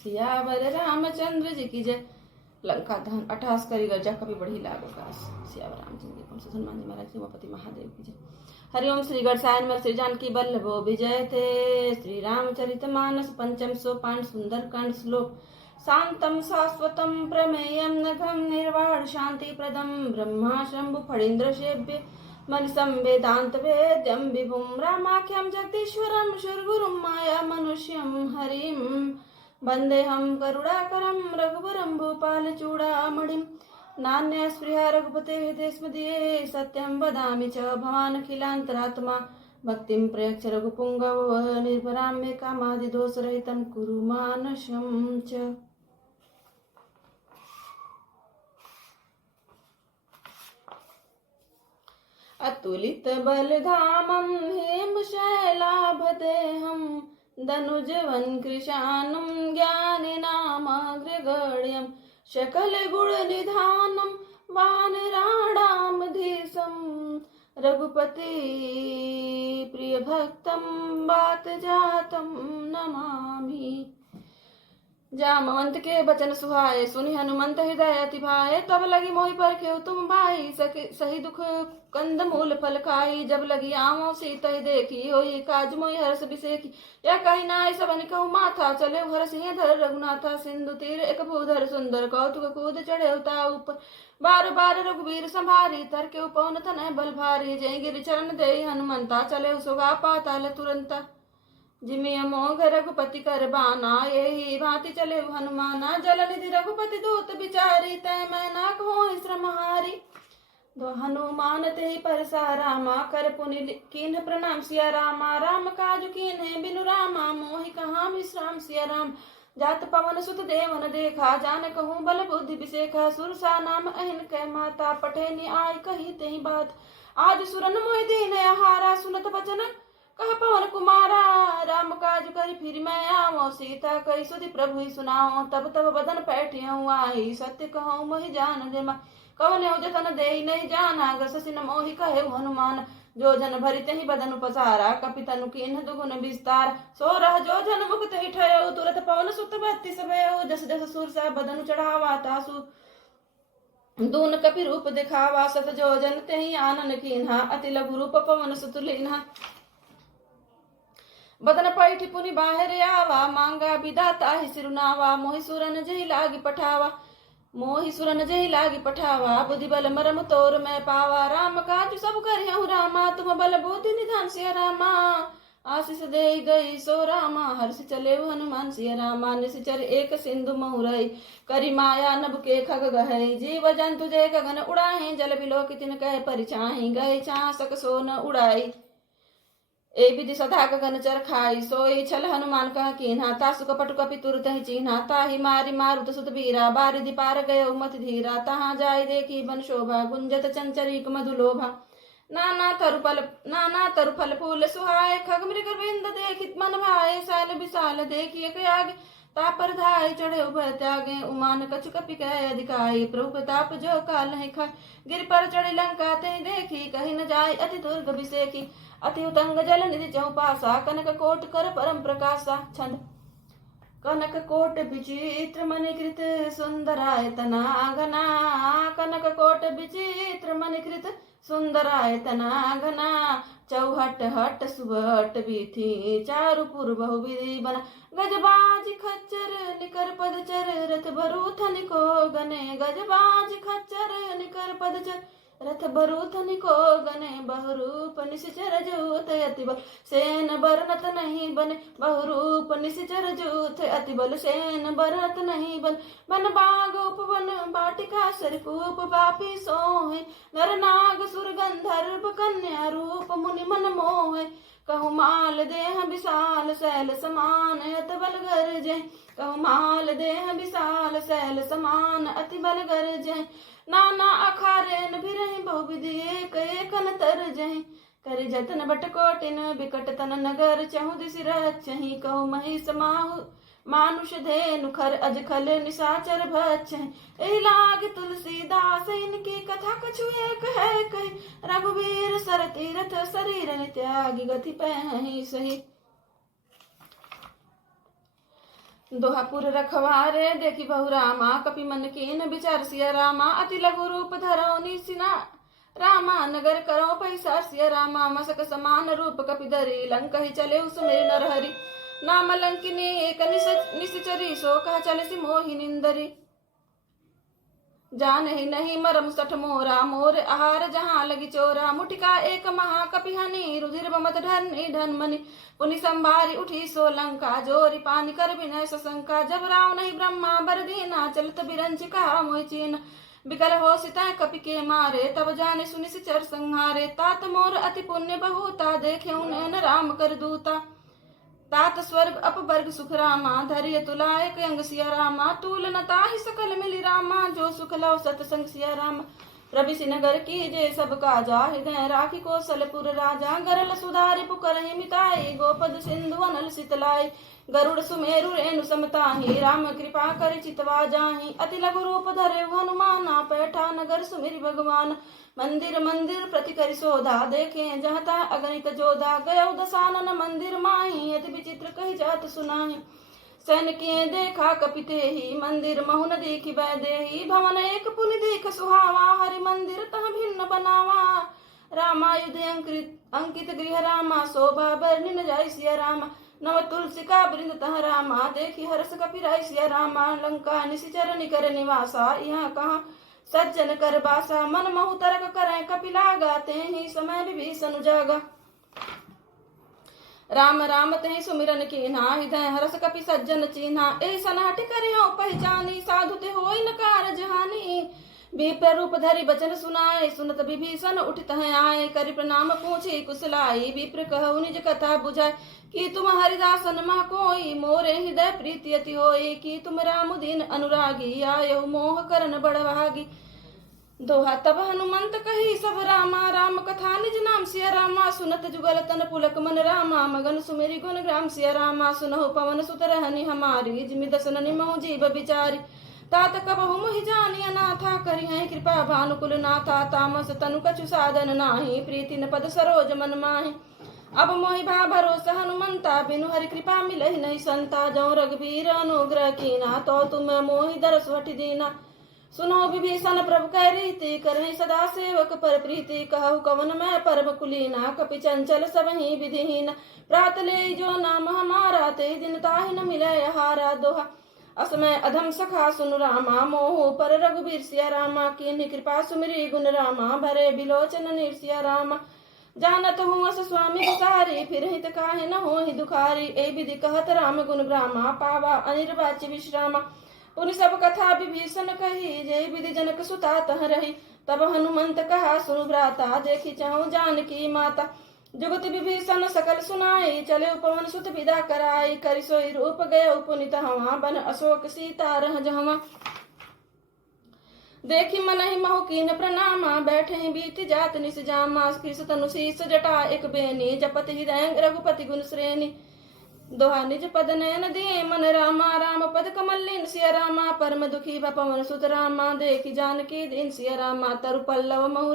सियावर रामचंद्र जी की जय। लंका दहन 28 करी गजा कभी बढ़ी लागो काश। सियावर रामचंद्र जी को हनुमान जी महाराज उमापति महादेव की जय। हरिओम श्री गणसायन मल श्री जानकी बल्लभो विजय थे। श्री रामचरित मानस पंचम सोपान सुंदर कांड श्लोक। शांतम शाश्वतम प्रमेयम नघम निर्वाण शांति प्रदम ब्रह्मा शंभु फणीन्द्र सेव्य मनिषं वेदांत वेद्यम विभुम रामाख्यम जगदीश्वरम शुरगुरुम माया मनुष्यम हरिम वंदेहम करुणाकरम रघुवरम भूपाल चूड़ामणिम नान्यस्पृहा रघुपते हृदयस्मदीये सत्यं वदामि च भवानखिलान्तरात्मा भक्तिं प्रयच्छ रघुपुङ्गव निर्भरां मे कामादिदोषरहितं कुरु मानसं च। अतुलित बलधामं हेमशैलाभदेहं दनुजवन कृशानं ज्ञानिनामाग्रगण्यं सकलगुणनिधानं वानराणामधीशं रघुपति प्रियभक्तं वातजातं नमामि। जामवंत के बचन सुहाए सुनि हनुमंत हृदय अति भाए। तब लगी मोहि परखेउ तुम भाई सही दुख कंद मूल फल खाई। जब लगी आमो सीत देखी होई काज मोहि हर्ष बिसेखी। या कही नाय सबन कहु माथा चले हर सिंह धर रघुनाथा। सिंधु तीर एक भूधर सुंदर कौतुक कूद चढ़े ताऊ ऊपर। बार बार रघुबीर संभारी तर के पवन तनय बल भारी। जय गिरि चरण दे हनुमंता चले सुगा पाताल तुरंता। जिमि अमोघ रघुपति कर बाना यही भांति चले हनुमाना। जल निधि रघुपति दूत बिचारी तय मैं ना कहूँ श्रमहारी। दो हनुमान ते परसा रामा कर पुनि कीन्ह प्रणाम सिया रामा। राम काज कीन्ह बिनु रामा मोहि कहाँ विश्राम सिया राम। जात पवन सुत देवन देखा जान कहूँ बल बुद्धि विसेखा। सुरसा नाम अहिन कह माता पठे आय कही तेहि बात। आज सुरन मोहि दीन हारा सुनत वचन कह पवन कुमारा। राम काज करी फिर मैं आवो सीता कही सुधि प्रभु ही सुनाओ। तब तब बदन पैठियऊ आई सत्य कहूँ मोहि जान जमा। कवन जतन दे नहीं जाना गसिन मोहि कहे हनुमान। जो जन भरि तहि बदन उपसारा कपि तनु कीन्ह दुगुन विस्तार। सो रह जो जन मुख तहि ठयऊ तुरत पवन सुत बत्ति सबयऊ। जस जस सुरसा बदन चढ़ावा तासु दून कपि रूप दिखावा। सत जो जन तहि आनन कीन्हा अति लघु रूप पवन सुत लीन्हा। बदन पैठी पुनि बाहर आवा मांगा विदाता ही सिरुनावा। मोहि सुरन जहि लागी पठावा मोहि सुरन जहि लागी पठावा। बुद्धि बल मरम तोर मैं पावा। राम काज सब करियहु रामा तुम बल बुद्धि निधान सिया रामा। आशीष दे गई सो रामा हर्ष चले हनुमान सिया रामा। निश्चर एक सिंधु महुरई करी माया नभ के खग गहई। जीव जंतु जय गगन उड़ाहे जल बिलोक तिन कह परिछाही। गए छासक सो न उड़ाई ए विधि सदा गगन चर खाई। सोई छल हनुमान कह कीन्हा तासु कपट कपि तुरत ही चिन्हा। ताहि मारी मारुत सुत बीरा बारिधि पार गय मत धीरा। तहाँ जाय देखी बन शोभा गुंजत चंचरीक मधुलोभा। नाना तरु फल फूल सुहाय खग मृग बिंद देखित मन भाए। शैल विशाल देखिए आगे तापर धाय चढ़े उभय त्यागे। उमान कछु कपि कह अधिकाई प्रभु प्रताप जो काल नहीं खाए। गिर पर चढ़ी लंका तेहि देखी कही न जाय अति दुर्ग विसेखी। अति उतंग जल निधि चौपासा कनक कोट कर परम प्रकाशा। छंद कनक कोट विचित्र मणिकृत सुंदरायतना घना। कनक कोट विचित्र मणिकृत सुंदरायतना घना। चौहट हट सुबट बीथी चारु पुर बहुविधि बना। गजबाज खच्चर निकर पदचर रथ भरूथ निको गने। गजबाज खच्चर निकर पदचर रथ भरूथ निको गने। बहुरूप निश्चर जूथ अति बल सेन बरनत नहीं बने। बहुरूप निश्चर जूथ अति बल सेन बरनत नहीं बन। बन बाग उपवन बाटिका सरकूप बापी सोहे। नर नाग सुर गंधर्व कन्या रूप मुनि मन मोहे। कहु माल देह विशाल शैल समान अति बल गरजे। कहु माल देह विशाल शैल समान अति बल गरजे। नाना अखारेन भी रही बहुविधि एक एकन तर जही। करि जतन बट कोटिन बिकट तन नगर चहु दिसि रचहि। कहु महिष माहु मानुष धेनु खर अजखल निशाचर भक्षहि। एहि लाग तुलसीदास इनकी कथा कछु एक है कही। रघुवीर सर तीरथ शरीर त्यागी गति पहि सही। दोहापुर रखवारे देखी बहु रामा कपि मन कीन विचार सिया रामा अति लघु रूप धरो निसिना रामा नगर करो पैसा सिया रामा मसक समान रूप कपि धरी लंक ही चले उस मेरे नरहरि नाम लंकिनी एक निश्चरी सो कह चले सी मोहि निंदरी जान ही नहीं मरम सठ मोरा मोर आहार जहाँ लगी चोरा मुटिका एक महा कपिहनी रुधिर बमत ढरनी ढन मनी पुनि संभारी उठी सो लंका जोरी पानी कर विनय सशंका जब राव नहीं ब्रह्मा बर दीना चलत बिरंच कहा मोहि चीन बिकल हो सिता कपि के मारे तब जाने सुनि सिचर संहारे तात मोर अति पुण्य बहुता देखे उन्हें राम कर दूता तात स्वर्ग अपवर्ग सुख रामा धैर्य तुलाय अंग सिया रामा तूल नता ही सकल मिली रामा जो सुख लव सतसंग सिया रामा प्रभि नगर की जय सब काजा हृदय राखी कौशलपुर राजा गरल सुधारि पुकर मिताई गोपद सिंधु अनल सितलाई गरुड़ सुमेरु रेणु समताही राम कृपा कर चितवा जाही अति लघु रूप धरे हनुमाना पैठा नगर सुमिरि भगवान मंदिर मंदिर प्रति करि सोधा देखे जहता अगणित जोधा गयो दसानन मंदिर माही अति विचित्र कही जात सुनाही सैन किए देखा कपिते ही मंदिर महुन देखी देही भवन एक पुनि देख सुहावा हरि मंदिर तह भिन्न बनावा रामायुध अंकित गृह रामा शोभा बरनि न जाय सिया रामा नव तुलसी का वृंद तह रामा देखी हर्ष कपिराय सिया रामा लंका निशिचर निकर निवासा यहाँ कहाँ सज्जन कर बासा मन महु तरक करें कपिला गाते ही समय विभीषण जागा राम राम ते सुमिरन कीन्हा हृदय हरस कपि सज्जन चीन्हा ए सनहट करियो पहचानी साधु ते होई न कारज हानि विप्र रूप धरि बचन सुनाए सुनत विभीषण उठित हैं आए करि प्रणाम पूछी कुशलाई विप्र कहु निज कथा बुझाए कि तुम हरिदासन मह कोई मोरे हृदय प्रीति अति होई कि तुम राम दीन अनुरागी आयो मोह करन बड़भागी दोहा तब हनुमंत कही सब रामा राम कथा निज नाम सिया रामा सुनत जुगल तन पुलक मन रामा मगन सुमेरी गुण ग्राम सिया रामा सुनहु पवन सुत रहनी हमारी जिमि दसन निमहु जीव बिचारी तात कबहु मोहि जानी अनाथा करि हैं कृपा भानुकुल नाथा तामस तनु कछु साधन नाही प्रीति न पद सरोज मन माहि अब मोहि भा भरोसा हनुमंता बिनु हरि कृपा मिलहि नहीं संता जो रघुबीर अनुग्रह कीना तो तुम मोहि दरस हटि दीना सुनो विभीषण प्रभु कह रीति करहि सदा सेवक पर प्रीति कहु कवन मैं परम कुलीना कपि चंचल सबहि विधिहीन प्रात ले जो नाम हमारा ते दिन ताहि न मिले हारा दोहा असमय अधम सखा सुन रामा मोह पर रघुबीर सिया रामा कीन्ही कृपा सुमिरी गुण रामा भरे बिलोचन निर्सिया रामा जानत हूँ अस स्वामी विसारी फिर हित काहे न हो ही दुखारी ए विधि कहत राम गुण ग्रामा पावा अनिर्वाच्य विश्रामा पुनि सब कथा विभीषण कही जय विधि जनक सुता तह रही तब हनुमंत कहा सुनु भ्राता देखी चाहूं जानकी माता जुगत विभीषण सकल सुनाई चले पवन सुत विदा कराई करि सोई रूप गए पुनित हवा बन अशोक सीता रह जहवा देखी मन ही महु कीन प्रणामा बैठे बीत जात निस जामा कृष तनु शीस जटा एक बेनी जपति हृदय रघुपति गुण श्रेणी दोहा निज पद नयन दिए मन रामा राम पद कमलिन सिया रामा परम दुखी पवन सुत रामा देखी जानकी दिन सिया रामा तरु पल्लव महु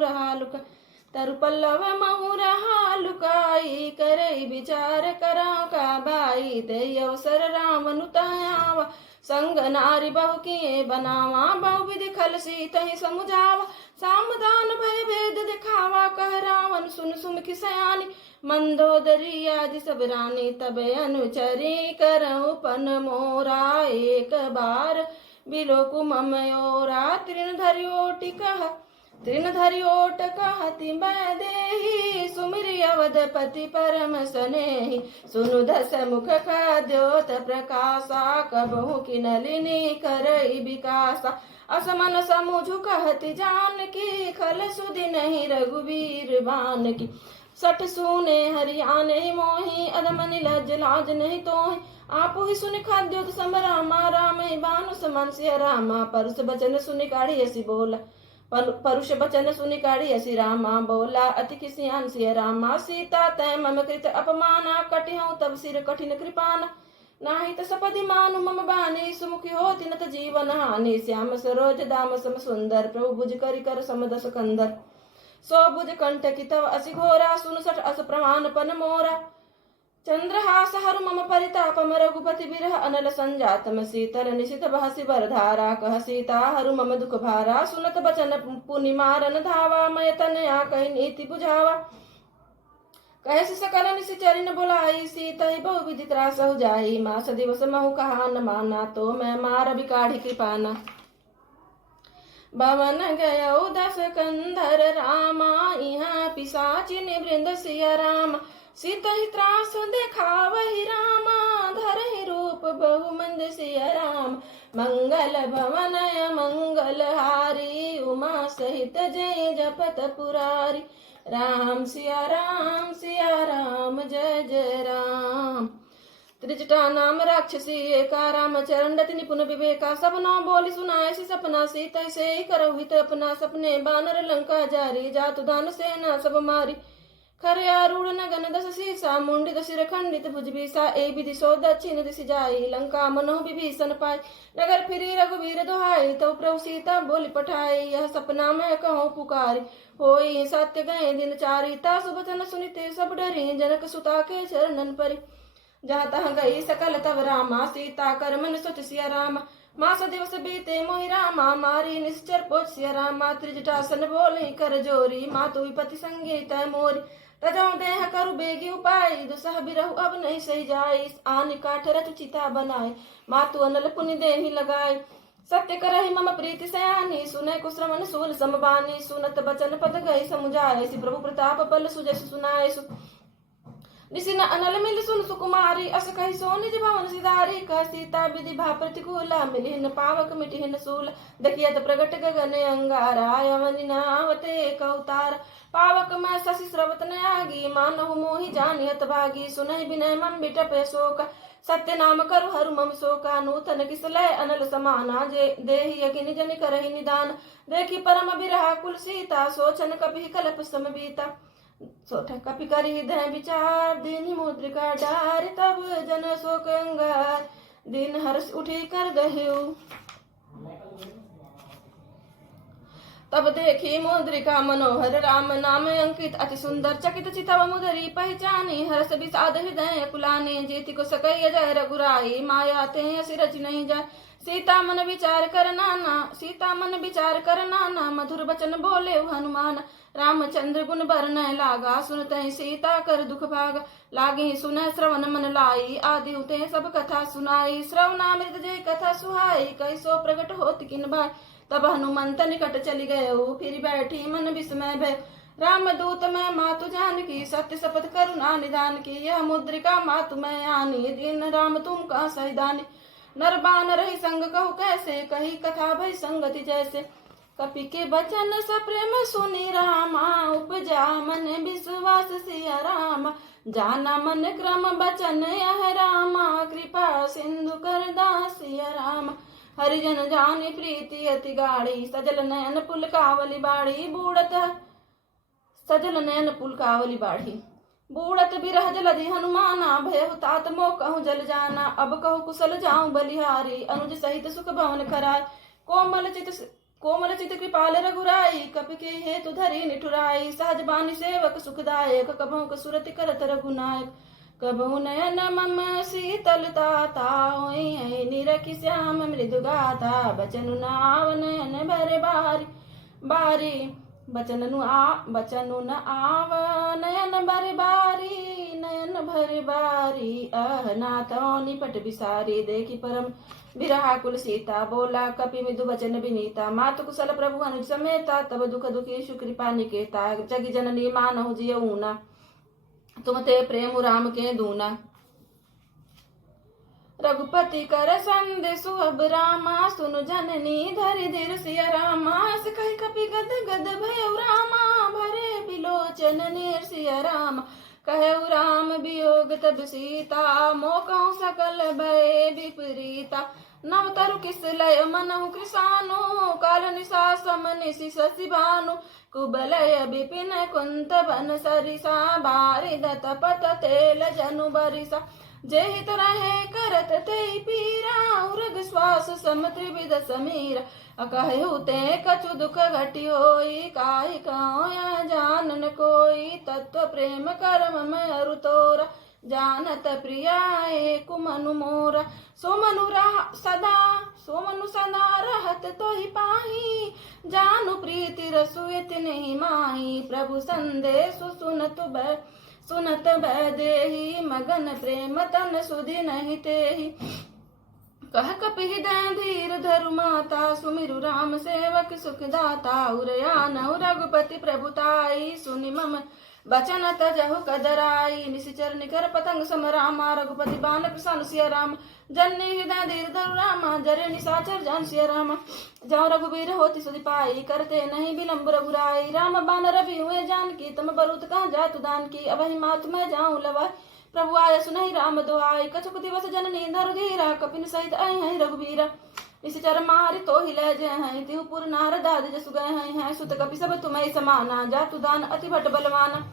रहा लुकाई करे विचार करा का बाई ते अवसर राम नुतायावा संग नारी बहु किए बनावा बहु विधि खल सीत ही समुझावा सामदान भय भेद दिखावा कह रावण सुन सुमुखी सयानी मंदोदरी आदि सब रानी तब अनुचरी करऊं पन मोरा एक बार बिलोकु ममयोरा तृण धरि ओट कहति मैं देही सुमिरि अवधपति परम स्नेही सुनु दस मुख खाद्योत प्रकाशा कबहु की नलिनी करई विकासा असमन समुझु कहति जानकी खल सुधि नहीं रघुवीर बान की सठ सुने हरियाणे मोही अधम निलज लाज नहीं तोहि आपु ही सुनि खाद्योत सम रामा राम ही बानु समन सिया रामा परुष बचन सुनि काढ़ी ऐसी बोला परुष बचन सुनि काढ़ी ऐसी रामा बोला अति किसी सिया रामा सीता तय मम कृत अपमाना कटिहूँ तब सिर कठिन कृपाना नाही त सपदि मानु मम बानी सुमुखी होति न त जीवन हानि श्याम सरोज दाम सम सुंदर प्रभु भुज करि कर समदस कंदर सो भुज कंठ की तव असि घोरा सुन सठ अस प्रमाण पन मोरा चंद्रहास हरु मम परितापम रघुपति बिरह अनल संजातम शीतल निशित बहसि बरधारा कह सीता हरु मम दुख भारा सुनत बचन पुनि मारन धावा मय तनया कहि नीति बुझावा कैसे सकल निशिचरि न बुलाई सीता ही बहु विधि त्रास हो जाई मास दिवस महु कहा न माना तो मैं मार बिकाढ़ी कृपाना भवन गयो दस कंधर रामा यहाँ पिशाचिन वृंद सिया राम सीत ही त्रास देखावहि रामा धरहि रूप बहुमंद सिया राम मंगल भवनय मंगल हारी उमा सहित जय जपत पुरारी राम सिया राम जय जय राम। त्रिजटा नाम राक्षसी एका राम चरण रति निपुण विवेका सब नौ बोली सुनाए सी सपना सीता से ही करहु हित अपना सपने बानर लंका जारी जातु दान सेना सब मारी खरे आरूढ़ नगन दस शीसा मुंडित शिर खंडित भुज बीसा ए विधि सो दक्षिण दिशि जाई लंका मनोह विभीषण पाई नगर फिरी रघुवीर दोहाई तो प्रभु सीता बोली पठाई यह सपना मैं कहूँ पुकारी होई सत्य गए दिन चारी तासु बचन सुनिते सब डरी जनक सुता के चरणन परी जहाँ तहाँ गई सकल तब रामा सीता कर मन सोच सिया रामा मास दिवस बीते मोहि रामा मारी निश्चर पोच सिया रामा त्रिजटासन बोले कर जोरी मातु विपति संगे तय मोरी तजौ देह करु बेगी उपाय दुसह बिरहु अब नहीं सही जाई आनि काठ रच चिता बनाए मातु अनल पुनि देहि लगाए सत्य करहि मम प्रीति सयानी सुने कुश्रमन सूल समबानी सुनत बचन पद गई समुझाए सि प्रभु प्रताप पल सुजस सुनाए निशिन अनल मिल सुन सुकुमारी अस कहि सो निज भवन सिधारी कह सीता विधि भा प्रतिकूला मिलिहिन पावक मिटिहिन सूल देखियत प्रगट गगन अंगारा यवनि नावते कौतार पावक मैं शशि स्रवत नयागी मानहु मोहि जानियत भागी सुनहि विनय मम बिटप शोक सत्य नाम करु हरु मम शोका नूतन किसलय अनल समाना जे देहि यकिन जन करहि निदान देखी परम बिरहा कुल सीता सोचन कपि कल्प सम बीता सोठ कपि करि हृदय विचार दीन मुद्रिका डार तब जन शोक अंगार दिन हर्ष उठी कर गह्यु तब देखी मुद्रिका मनोहर राम नाम अंकित अति सुंदर चकित चितव मुदरी पहचानी हर्ष विषाद हृदय कुलाने जेति को सकई जय रघुराई माया ते सिरच नहीं जाय सीता मन विचार कर नाना मधुर बचन बोले हनुमान रामचंद्र गुण बरनय लागा सुनते सीता कर दुख भाग लागे सुन श्रवण मन लाई आदि उते सब कथा सुनाई श्रवणामृत जय कथा सुहाई कैसो प्रकट होत किन भाई तब हनुमंत निकट चली गए फिर बैठी मन विस्मय भय राम दूत मैं मातु जानकी सत्य शपथ करुणा निदान की यह मुद्रिका मातु मैं आनी दिन राम तुम का सहिदानी नर बानर ही संग कहु कैसे कही कथा भई संगति जैसे कपि के बचन सप्रेम सुनि रामा उपजा मन विश्वास सिया रामा जाना मन क्रम बचन यह रामा कृपा सिंधु कर दासिया रामा हरिजन जानी प्रीति अति गाढ़ी सजल नयन पुलकावली बाढ़ी बूढ़त बिरह जलधि हनुमाना भय तात मोह कहूँ जल जाना अब कहूँ कुशल जाऊं बलिहारी अनुज सहित सुख भवन कराय कोमल चित कृपाल रघुराई कपि के हेतु धरी निठुराई सहज बानी सेवक सुखदायक कबहु कसुरति करत रघुनायक कबहु नयन मम शीतलता निरखि श्याम मृदु गाथा बचनु नाव नयन भरे बारी बचनु न आव नयन भरे बारी नाथो निपट बिसारी देखी परम बिरहा कुल सीता बोला कपि मिदु बचन विनीता मातु कुशल प्रभु अनुज समेता तब दुख दुखी सुकृपा निकेता जगी जननी मानहु जियऊना तुम ते प्रेम राम के दूना रघुपति कर संदेशु अब रामा सुनु जननी धरि धीर सिया रामा कहि कपि गद गद भय रामा भरे बिलोचन नीर सिया राम कहु राम वियोग तब सीता मोकहु सकल भय विपरीता नव तरु किस लय मनहु कृसानु काल निशा समनि शशि भानु कुबलय विपिन कुंत बन सरिसा बारिदत पत तेल जनु बरिसा जेहि तरह करत ते पीरा उरग श्वास सम त्रिविध समीर अकहु ते कछु दुख घटी होई काहि कहो जानन कोई तत्व प्रेम कर्म में अरु तोरा जानत प्रियाए कुमनु मोरा। सो मनु सदा रहत तो ही पाही, जानु प्रीति रसु इतने माही। प्रभु संदेश सुनत देहि, मगन प्रेम तन सुधि नहीं तेहि। कह कपि हृदय धीर धरु माता, सुमिरु राम सेवक सुख दाता। उरयानहु रघुपति प्रभुताई, सुनि मम बचन तजहु कदराई। निशिचर निकर पतंग सम रामा, रघुपति बानक सन सिया राम। जननी हृदय धीर धरु रामा, जरे निशाचर जान सिया रामा। जहाँ रघुबीर होति सुधि पाई, करते नहीं बिलम्ब रघुराई। राम बान रवि हुए जानकी, तम बरुत कहाँ जातु दान की। अबहि मातु मैं जाऊँ लवाई, प्रभु आय सुनहि राम दुहाई। कछुक दिवस जननी धरु धीरा, कपिन सहित आई हैं रघुबीरा। निशिचर मारि तो ही ले जय हैं, तिहु पुर नार दाद जसु गए हैं। सुत कपि सब तुम्हें समाना, जातु दान अति भट बलवाना।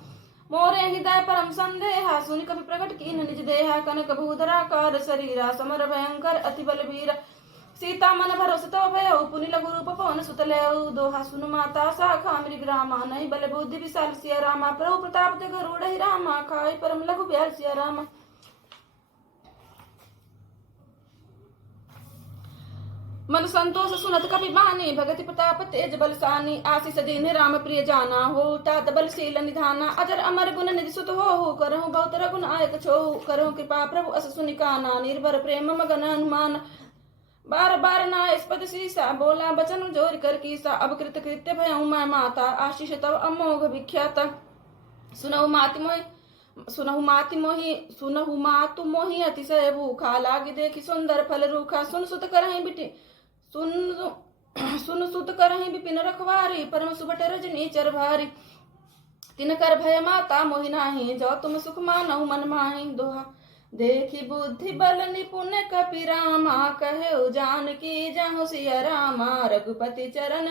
मोरे हृदय परम संदेहा, सुनि कपि प्रकट कीन निज देहा। कनक भूधराकार शरीरा, समर भयंकर अति बलबीरा। सीता मन भरोस तो भयउ, पुनि लघु रूप पवन सुत लेउ। दोहा सुनु माता शाखा मृग रामा, नहीं बल बुद्धि विशाल सिया रामा। प्रभु प्रताप ते गरुड़ रामा, खाई परम लघु ब्याल सिया रामा। मन संतोष सुनत कपि बानी, भगति प्रताप तेज बलसानी। आशीष दीन राम प्रिय जाना, हो तात बलशील निधाना। अजर अमर गुण निधि सुत हो, करहु बहुत रघुन आयत छो। करहु कृपा प्रभु अस सुनि काना, निर्भर प्रेम मगन हनुमान। बार बार नायस्पद शीसा, बोला बचन जोर कर कीसा। अब कृत कृत्य भयउ मैं माता, आशीष तव अमोघ विख्याता। सुनहु मातु मोहि अतिशय भूखा, लागी देखि सुंदर फल रूखा। सुन सुत करहि विपिन रखवारी, परम सुबट रजनी चर भारी। तिनकर भय माता मोहि नाही, जो तुम सुख मानहु मन माही। दोहा देखी बुद्धि बल निपुण कपि रामा, कहे जानकी जहु सिया रामा। रघुपति चरण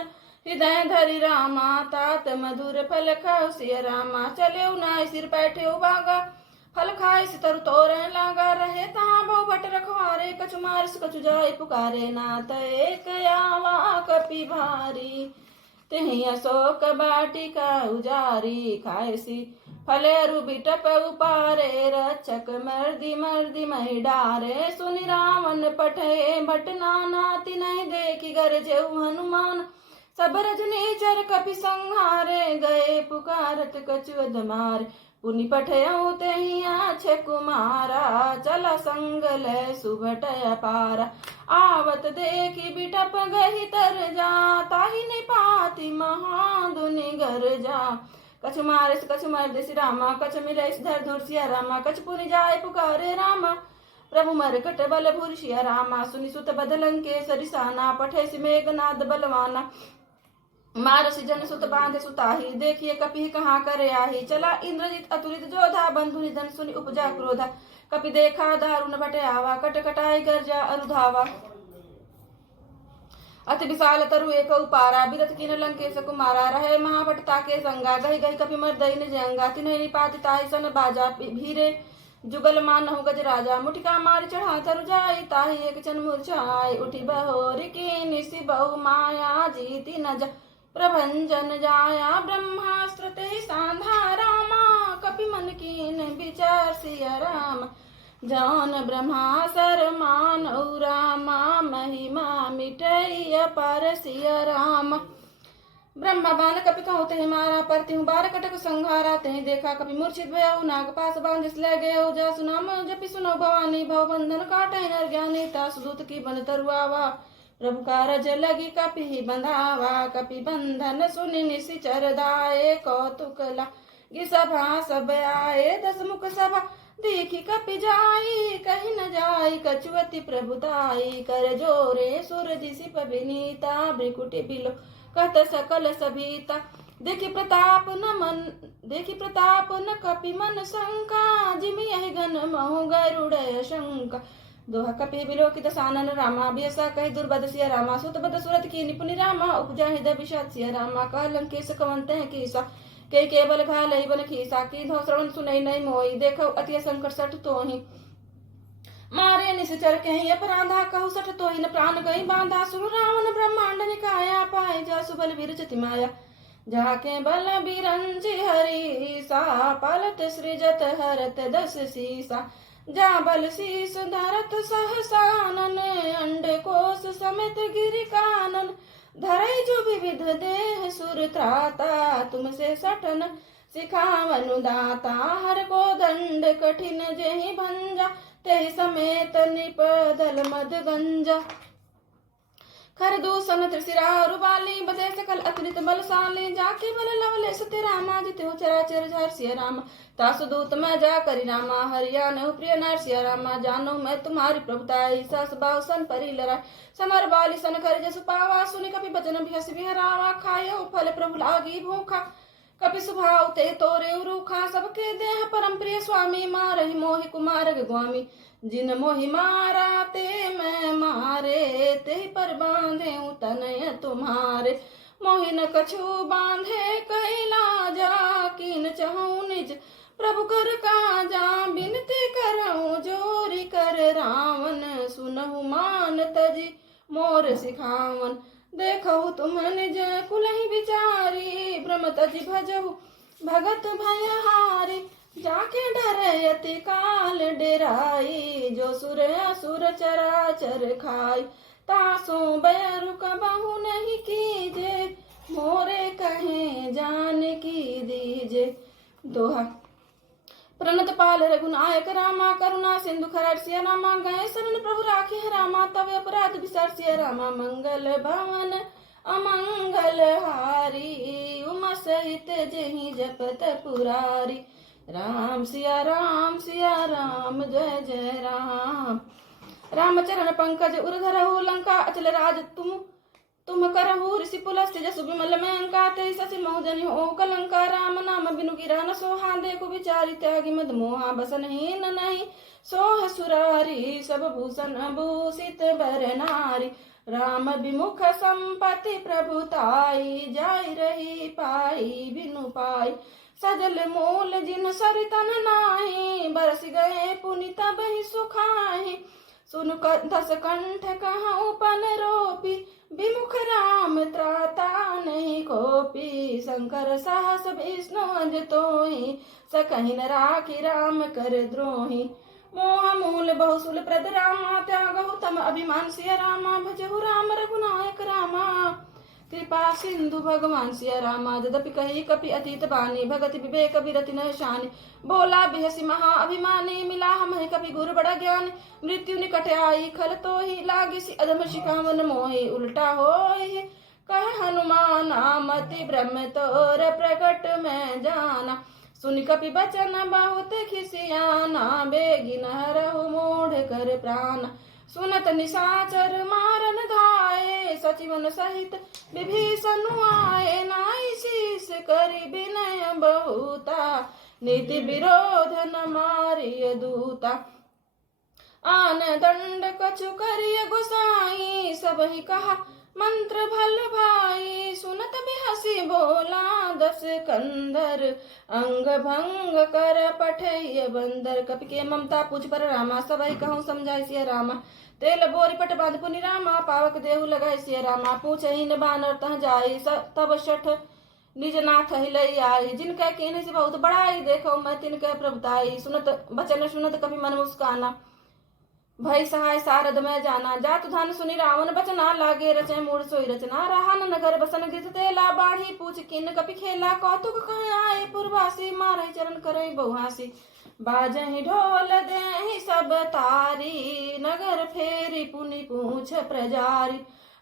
हृदय धरि रामा, तात मधुर फल खाओ सिया रामा। चले नाय सिर बैठे बागा, फल खाए सितर तोरण लागा। रहे तहाँ बहु भट रखवारे, कछु मारिस कछु जाय पुकारे। नाथ एक आवा कपि भारी, तिहि अशोक बाटिका उजारी। खायसी फलेरु बिटप उपारे, रक्षक मर्दी मर्दी महि डारे। सुनि रावण पठे भट नाना, तिनहि देखि गरजेउ हनुमान। सब रजनी चर कपि संहारे, गए पुकारत कछुअद मारे। पुनि पठयउ तेहि आछे कुमारा, चला संग लै सुभट अपारा। आवत देखि बिटप गहि तर जा, ताहि निपाति महादुनि गर जा। कछु मारिस कछु मर्दिस रामा, कछु मिलैस धर धुर सिया रामा। कछु पुनि जाय पुकारे रामा, प्रभु मरकट बल भूरि सिया रामा। सुनि सुत बदलंके सरिसाना, पठे सि मेघनाद बलवाना। मारसि जन सुत बांधे सुताही, देखिए कपि कहाँ करे आही। चला इंद्रजित अतुलित जोधा, बंधु निधन सुनि उपजा क्रोधा। कपि देखा दारुण भटे आवा, कट कटाई गर्जा अरुधावा। अति विशाल तरु एक उपारा, बिरथ किन लंकेश कुमारा। रहे महाभटता के संगा, गहि गहि कपि मर्दई निज अंगा। तिन्हि निपाति ताहि सन बाजा, भीरे जुगल मानहु गज राजा। मुटिका मारि चढ़ा तरु जाई, ताहि एक चन मूर्छाई। उठी बहोरी कीनि सिबहु माया, जीति न जा प्रभंजन जाया। ब्रह्मास्त्र ते सांधा रामा, कपि मन कीन विचार सिया राम। जान ब्रह्मा सर मानौ रामा, महिमा मिटई अपार सिया राम। ब्रह्मा बान कपि कहु तेहि मारा, पर तिहु बार कटक संहारा। तेहि देखा कपि मूर्छित भयउ, नाग पास बांधिस ले गयउ। जासु नाम जपि सुनौ भवानी, भव बंधन काटै नर ज्ञानी। तासु दूत की बन तरुआवा, प्रभु कारज लगी कपि बंधावा। कपि बंधन सुनि निशिचर दाए, कौतुक लागी सभा सब आए। दस मुख सभा देखी कपि जाई, कहि न जाई कछुअति प्रभुताई। कर जोरे सुर दिशि विनीता, भ्रिकुटि बिलो कहत सकल सभीता। देखि प्रताप न कपि मन शंका, जिमि यहि गन महु गरुड़ शंका। दोहा कपि बिलोकित सानन रामा, बियसा कहि दुर्बद सिया रामा। सुत बद सुरत की निपुनि रामा, उपजा हृदय विषाद सिया रामा। कह लंकेश कवंत है कीसा, के केवल घालई बन खीसा। की धो श्रवण सुनई नहीं मोई, देखौ अति संकट सठ तोहि। मारे निश्चर कहि अपराधा, कहु सठ तोहि न प्राण गई बांधा। सुन रावण ब्रह्मांड निकाया, पाए जासु बल वीर चति माया। जाके बल बिरंज हरी सा पालत सृजत हरत दस सीसा जा बल शीस धरत सहसानन अंड कोश समेत गिरि कानन धरई जो विविध देह सुर त्राता तुमसे सटन सिखावनु दाता हर को दंड कठिन जेहि भंजा तेहि समेत निपदल मद गंजा खर दूषण त्रिशिरा रुबाली बजे सकल अतुलित बलशाली जाके बल लवले सत्य रामा जिते हो चराचर झर सिया रामा तासु दूत मैं जा करी रामा हरियाण प्रिय नर सिया रामा जानो मैं तुम्हारी प्रभुताई सस बाहु सन परी लरा समर बाली सन कर जसु पावा सुनि कपि बचन भिहस बिहरावा खायो फल प्रभु लागी भूखा कपि सुभाव ते तोरे रूखा सबके देह परम प्रिय स्वामी मारहि मोहि कुमार ग्वामी जिन मोहि मारा ते मैं मारे ते पर बांधे तनय तुम्हारे मोहि न कछु बांधे कैला जा किन चहु निज प्रभु कर काजा बिनती करऊं जोरी कर रावण सुनहु मान तजी मोर सिखावन देखहु तुम निज कुलहि विचारी ब्रह्म तजी भजहु भगत भयहारी जाके डरयति काल डेराई जो सुर असुर चराचर खाई तासो बैरु कबहु नहीं कीजे मोरे कहे जान की दीजे दोहा प्रणत पाल रघुनायक रामा करुणा सिंधु खराट सिया रामा गए शरण प्रभु राखी रामा तब अपराध विसार सिया रामा मंगल भवन अमंगल हारी उमा सहित जहि जपत पुरारी राम सिया राम जय जय राम राम चरण पंकज उर्धरहु लंका अचल राज तुम करहु ऋषि पुलस्त्य जसु विमल में अंका ते ससि मोहजनि हो कलंका राम नाम बिनु गिरा न सोहा देखु विचारी त्यागी मद मोहा बसन हीन नहीं सोह सुरारी सब भूषण भूषित बर नारी राम विमुख संपत्ति प्रभुताई जाय रही पाई बिनु पाई सजल मूल जिन सरितन नाही बरस गए पुनित बहि सुखाही सुन दस कंठ कहूँ पन रोपी विमुख राम त्राता नहीं कोपी शंकर साहस विष्णु अज तोहि सकहि न राखी राम कर द्रोही मोह मूल बहुसुल प्रद रामा त्यागहु तम अभिमान सिया रामा भजहु राम रघुनायक रामा कृपा सिंधु भगवान सिया रामा यद्यपि कही कपि अतीत बानी भगति विवेक विरति न शानी बोला बिहसी महा अभिमानी मिला हम कपि गुरु बड़ा ज्ञान मृत्यु निकट आई खल तो ही लागी सी अधम शिखावन मोहि उल्टा होई कह हनुमान मति ब्रह्म तोर प्रकट में जाना सुन कपि बचन बहुत खिसियाना बेगिन हरहु मूढ़ कर प्राण सुनत निशाचर मारन धाये सचिवन सहित विभीषण आए नाई शीस करि विनय बहुता नीति विरोध न मारिय दूता आन दंड कछु करिय गोसाई सब ही कहा मंत्र भल भाई सुनत बिहसी बोला दस कंधर अंग भंग कर पठय बंदर कपि के ममता पूछ पर रामा सबई कहूँ समझाई सिया रामा तेल बोरी पट बांध पुनि रामा पावक देहु लगाई सिया रामा पूछ ही न बानर तह जाई तब शठ निज नाथ हिलई आई जिनका कहने से बहुत बड़ाई देखो मैं तिनके प्रभुताई सुनत बचन सुनत कभी मन मुस्काना भई सहाय सारद में जाना जातु धन सुनि रावण बचना लागे रचे मूड सोई रचना रहा नगर बसन गिरत तेला बाढ़ी पूछ किन कपि खेला कौतुक कह आए पूर्वासी मारहि चरण करई बहुहासी बाजहि ढोल देहि सब तारी नगर फेरी पुनि पूछ प्रजारी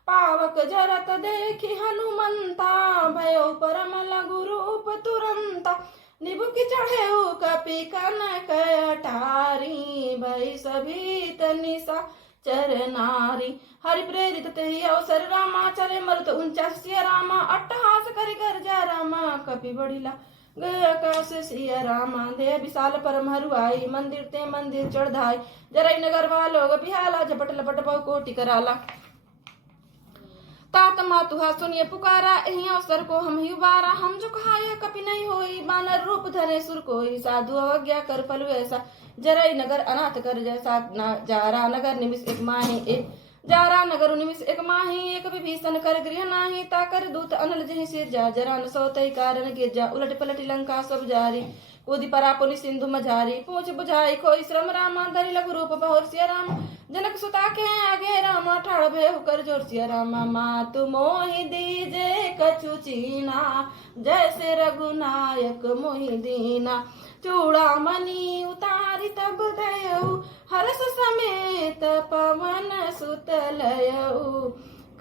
पावक जरत देखि हनुमंता भयो परम लघु रूप तुरंता निबुक चढ़े कपि कनक अटारी भई सभी तनिसा चर नारी हरि प्रेरित तेहि अवसर रामा चले मरुत 49 सिया रामा अट्टहास करि गर्जा रामा कपि बढ़िला गए आकाश सिया रामा दे विशाल परम हरुआई मंदिर ते मंदिर चढ़ाई जरई नगर वालो बिहाला झपट लपट बहु कोटि कराला तात मातुहा सुनिए पुकारा एहि अवसर को हम ही उबारा हम जो कहाया कपि नहीं होई बानर रूप धरे सुर कोई साधु अवज्ञा कर फल ऐसा जरई नगर अनाथ कर जैसा जारा नगर निमिष एक माही जारा नगर निमिष एक माही एक विभीषण कर गृह नाही ताकर दूत अनल जहि सिर जा जरा न सोतई कारण गिर जा उलट पलट लंका सब जारी कूदी परा पुनि सिंधु मझारी पूछ बुझाई खोई श्रम रामा धरि लघु रूप बहुर सिया राम जनक सुता के आगे रामा ठाड़ भे होकर जोर सिया रामा मातु मोहि दीजे कछु चीना जैसे रघुनायक मोहि दीना चूड़ामणि उतारी तब दयऊ हरस समेत पवन सुत लयऊ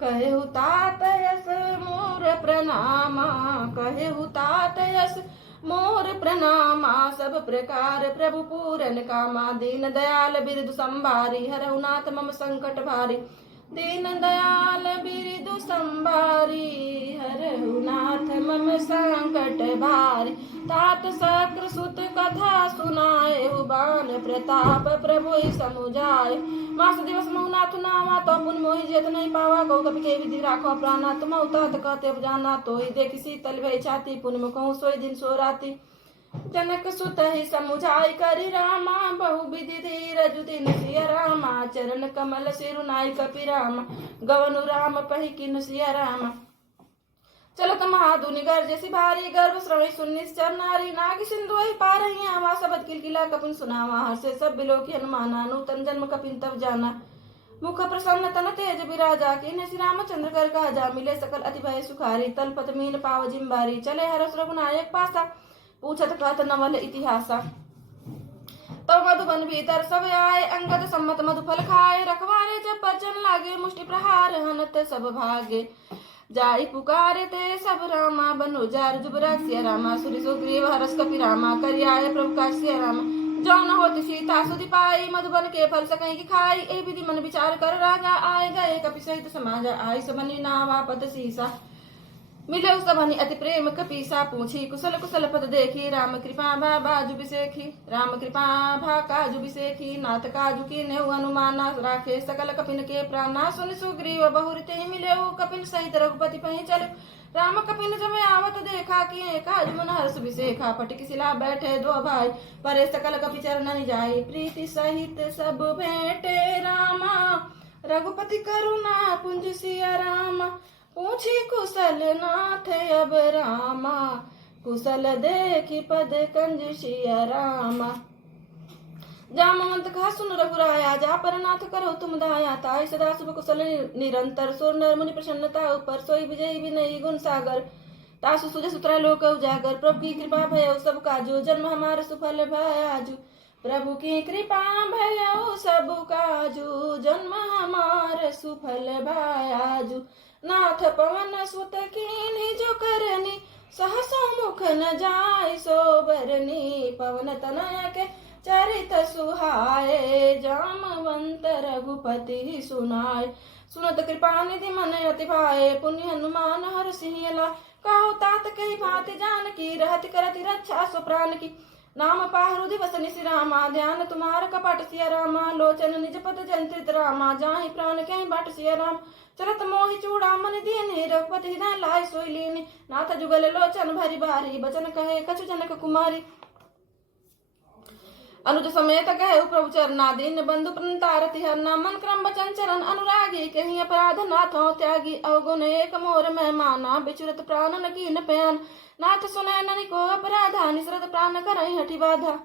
कहु तात यस मोर प्रणामा कहु तात यस मोर प्रणामा सब प्रकार प्रभु पूरन कामा दीन दयाल बिरदु संभारी हरहु नाथ मम संकट भारी दीन दयाल बिरदु संभारी हरहु नाथ मम संकट भारी तात शक्र सुत कथा सुनाए बान प्रताप प्रभु समुझाए मास दिवस महुनाथ नामा तो पुन मोहि जेत नहीं पावा कौ कपि के विधि राखो प्राणा तुम उतात कहते जाना तो ही देख शीतल भय छाती पुन कहूँ सोई दिन सो राती जनक सुत ही समुझाई करी रामा बहु विधि धीरज दिन सिया रामा चरण कमल सिरुनाई कपि रामा गवनु राम पही किन सिया रामा चलत महाधुनि गर्जसी भारी गर्भ श्रवै सुनिश्चर नारी नाग सिंधु वही पा रही आवा सबद किलकिला कपिन सुनावा हर्षे सब बिलोकी हनुमाना नूतन जन्म कपिन तब जाना मुख प्रसन्न तन तेज विराजा की श्री रामचंद्र कर काजा मिले सकल अति भय सुखारी तलपत मीन पाव जिम्बारी चले हरस रघुनायक पासा पूछत कहत नवल इतिहासा तब मधुबन भीतर सब आए अंगद सम्मत मधुफल खाए रखवारे जब बचन लागे मुष्टि प्रहार हनत सब भागे जाई पुकारे ते सब रामा बनो जार जुबराज सिया रामा सुरी सुग्रीव हरस कपि रामा करियाए प्रभु का सिया रामा जो न होती सीता सुधि पाई मधुबन के फल सकई की खाई ए विधि मन विचार कर राजा आए गए कपि सहित समाजा आई सबनी नावा पद सीसा मिले उस सबनी अति प्रेम कपीसा पूछी कुशल कुशल पद देखी राम कृपा बाजु बिसेखी राम कृपा भा काजु बिसेखी नाथ काजु की नेहु हनुमाना राखे सकल कपिन के प्राणा सुन सुग्रीव बहुरते मिले कपिन सहित रघुपति पही चले राम कपिन जब आवत देखा कि काज मन हर्ष बिसेखा पटिक सिला बैठे दो भाई परे सकल कपि चरण जाई प्रीति सहित सब भेंटे रामा रघुपति करुणा पुंज सिया रामा पूछी कुशल नाथ अब रामा कुशल देखी पद कंज सिया रामा जामवंत कहा सुन रघुराया जा पर नाथ करो तुम दाया ताई सदा शुभ कुशल निरंतर सुर नर मुनि प्रसन्नता ऊपर सोई विजयी विनयी गुण सागर तासु सुज सुतरा लोक उजागर प्रभु की कृपा भयो सब काजू जन्म हमार सुफल भयाजू प्रभु की कृपा भयो सब काजू जन्म हमार सुफल भयाजू नाथ पवन सुत कीनी जो करनी सहसो मुख न जाय सोबरनी पवन तनय के चरित सुहाए जामवंत रघुपति सुनाय सुनत कृपा निधि मन अति भाए पुण्य हनुमान हर सिंहला कहो तात कही भांति जान की रहति करति रक्षा सो प्राण की नाम पाहरु दिवस निशि रामा ध्यान तुम्हार कपट सिया रामा लोचन निज पद जंत्रित रामा जाहि प्राण कहीं बाट सिया राम चरत मोहि चूड़ा मन दीने रघुपति हृदय लाय सोई लीने नाथ जुगल लोचन भरी बारी बचन कहे कछु जनक कुमारी अनुज समेत कहे प्रभु चरना दीन बंधु प्रणतारति हरना मन क्रम बचन चरण अनुरागी कहीं अपराध नाथों त्यागी अवगुण एक मोर मेहमाना बिचुरत प्राण न कीन प्यान नाथ सुनय ननि को अपराधा निसरत प्राण करई हठि बाधा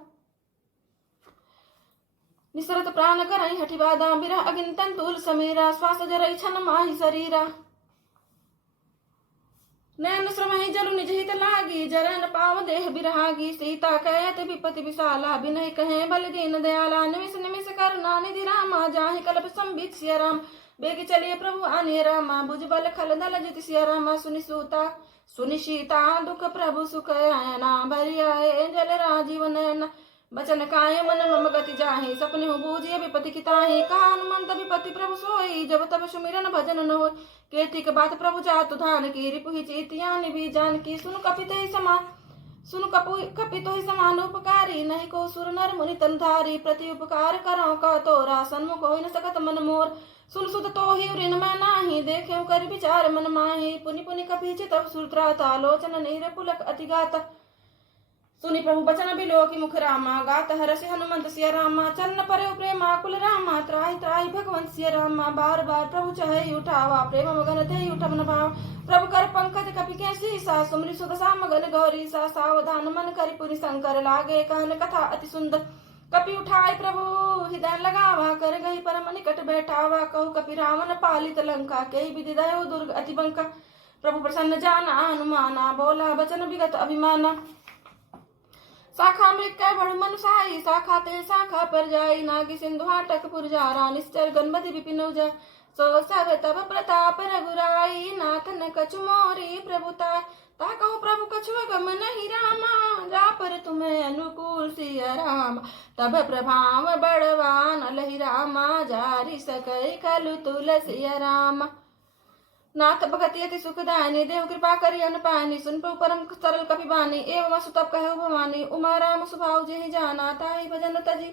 निसरत प्राण करई हठि बाधा बिरह अगिनतन तूल समीरा श्वास जरई छन माहि शरीरा नैन श्रमहि जलु निज हित लागी जरन पाव देह बिरहागी सीता कहत विपति विशाला बिनय कहे बल दीन दयाला निमिष निमिष करुणा निधि रामा जाहि कल्प संबित सिया राम बेग चलिए प्रभु आने रामा भुज बल खल दल जित सिया रामा सुनि सीता दुख प्रभु सुख आयना भरि आए जल राजीव नयना बचन काय मन मम गति जाहि सपने हो बूझिए विपति की ताहि कहा हनुमंत विपति प्रभु सोई जब तब सुमिरन भजन न हो केतिक बात प्रभु जातु धान की रिपु ही चीतिया निभि जान की सुन कपित ही समान उपकारी नहीं को सुर नर मुनि तन धारी प्रति उपकार करो का तोरा सन्मुख हो न सकत मन मोर सुन सुत तो ही ऋण मैं नाही देखे कर विचार मन माही पुनि पुनि कपि चित सुरत्राता लोचन नीर पुलक अति गाता सुनि प्रभु बचन बिलो की मुख रामा गात हरसि हनुमंत सिया रामा चन्न परे प्रेमा कुल रामा त्राहि त्राहि भगवंत सिया रामा बार बार प्रभु चहे उठावा प्रेम मगन थे उठम न भाव प्रभु कर पंकज कपि के शीसा सुमरि सुख सा मगन गौरी सा सावधान मन करि पुनि शंकर लागे कहन कथा अति सुंदर कपि उठाय प्रभु हृदय लगावा कर गही परम निकट बैठावा कहु कपि रावण पालित लंका के विधि दयो दुर्ग अति बंका प्रभु प्रसन्न जाना हनुमाना बोला बचन विगत अभिमाना शाखा मृग कै बड़ मनुसाई शाखा ते शाखा पर जाई नागी सिंधु हाटक पुरजारा निश्चर गणपति विपिन उजा सो सब तब प्रताप रघुराई नाथ न कछु मोरी प्रभुता ता कहूँ प्रभु कछु गम नहीं रामा जा पर तुम्हें अनुकूल सिया राम तब प्रभाव बड़वान लहि रामा जारी सकई कलु तुलसिया रामा नाथ भगति अति सुखदायनी देव कृपा करी अन पानी सुन प्रभु परम सरल कपि बानी एवं सुतप कहे भवानी उमा राम सुभाव जेहि जाना ताहि भजन तजी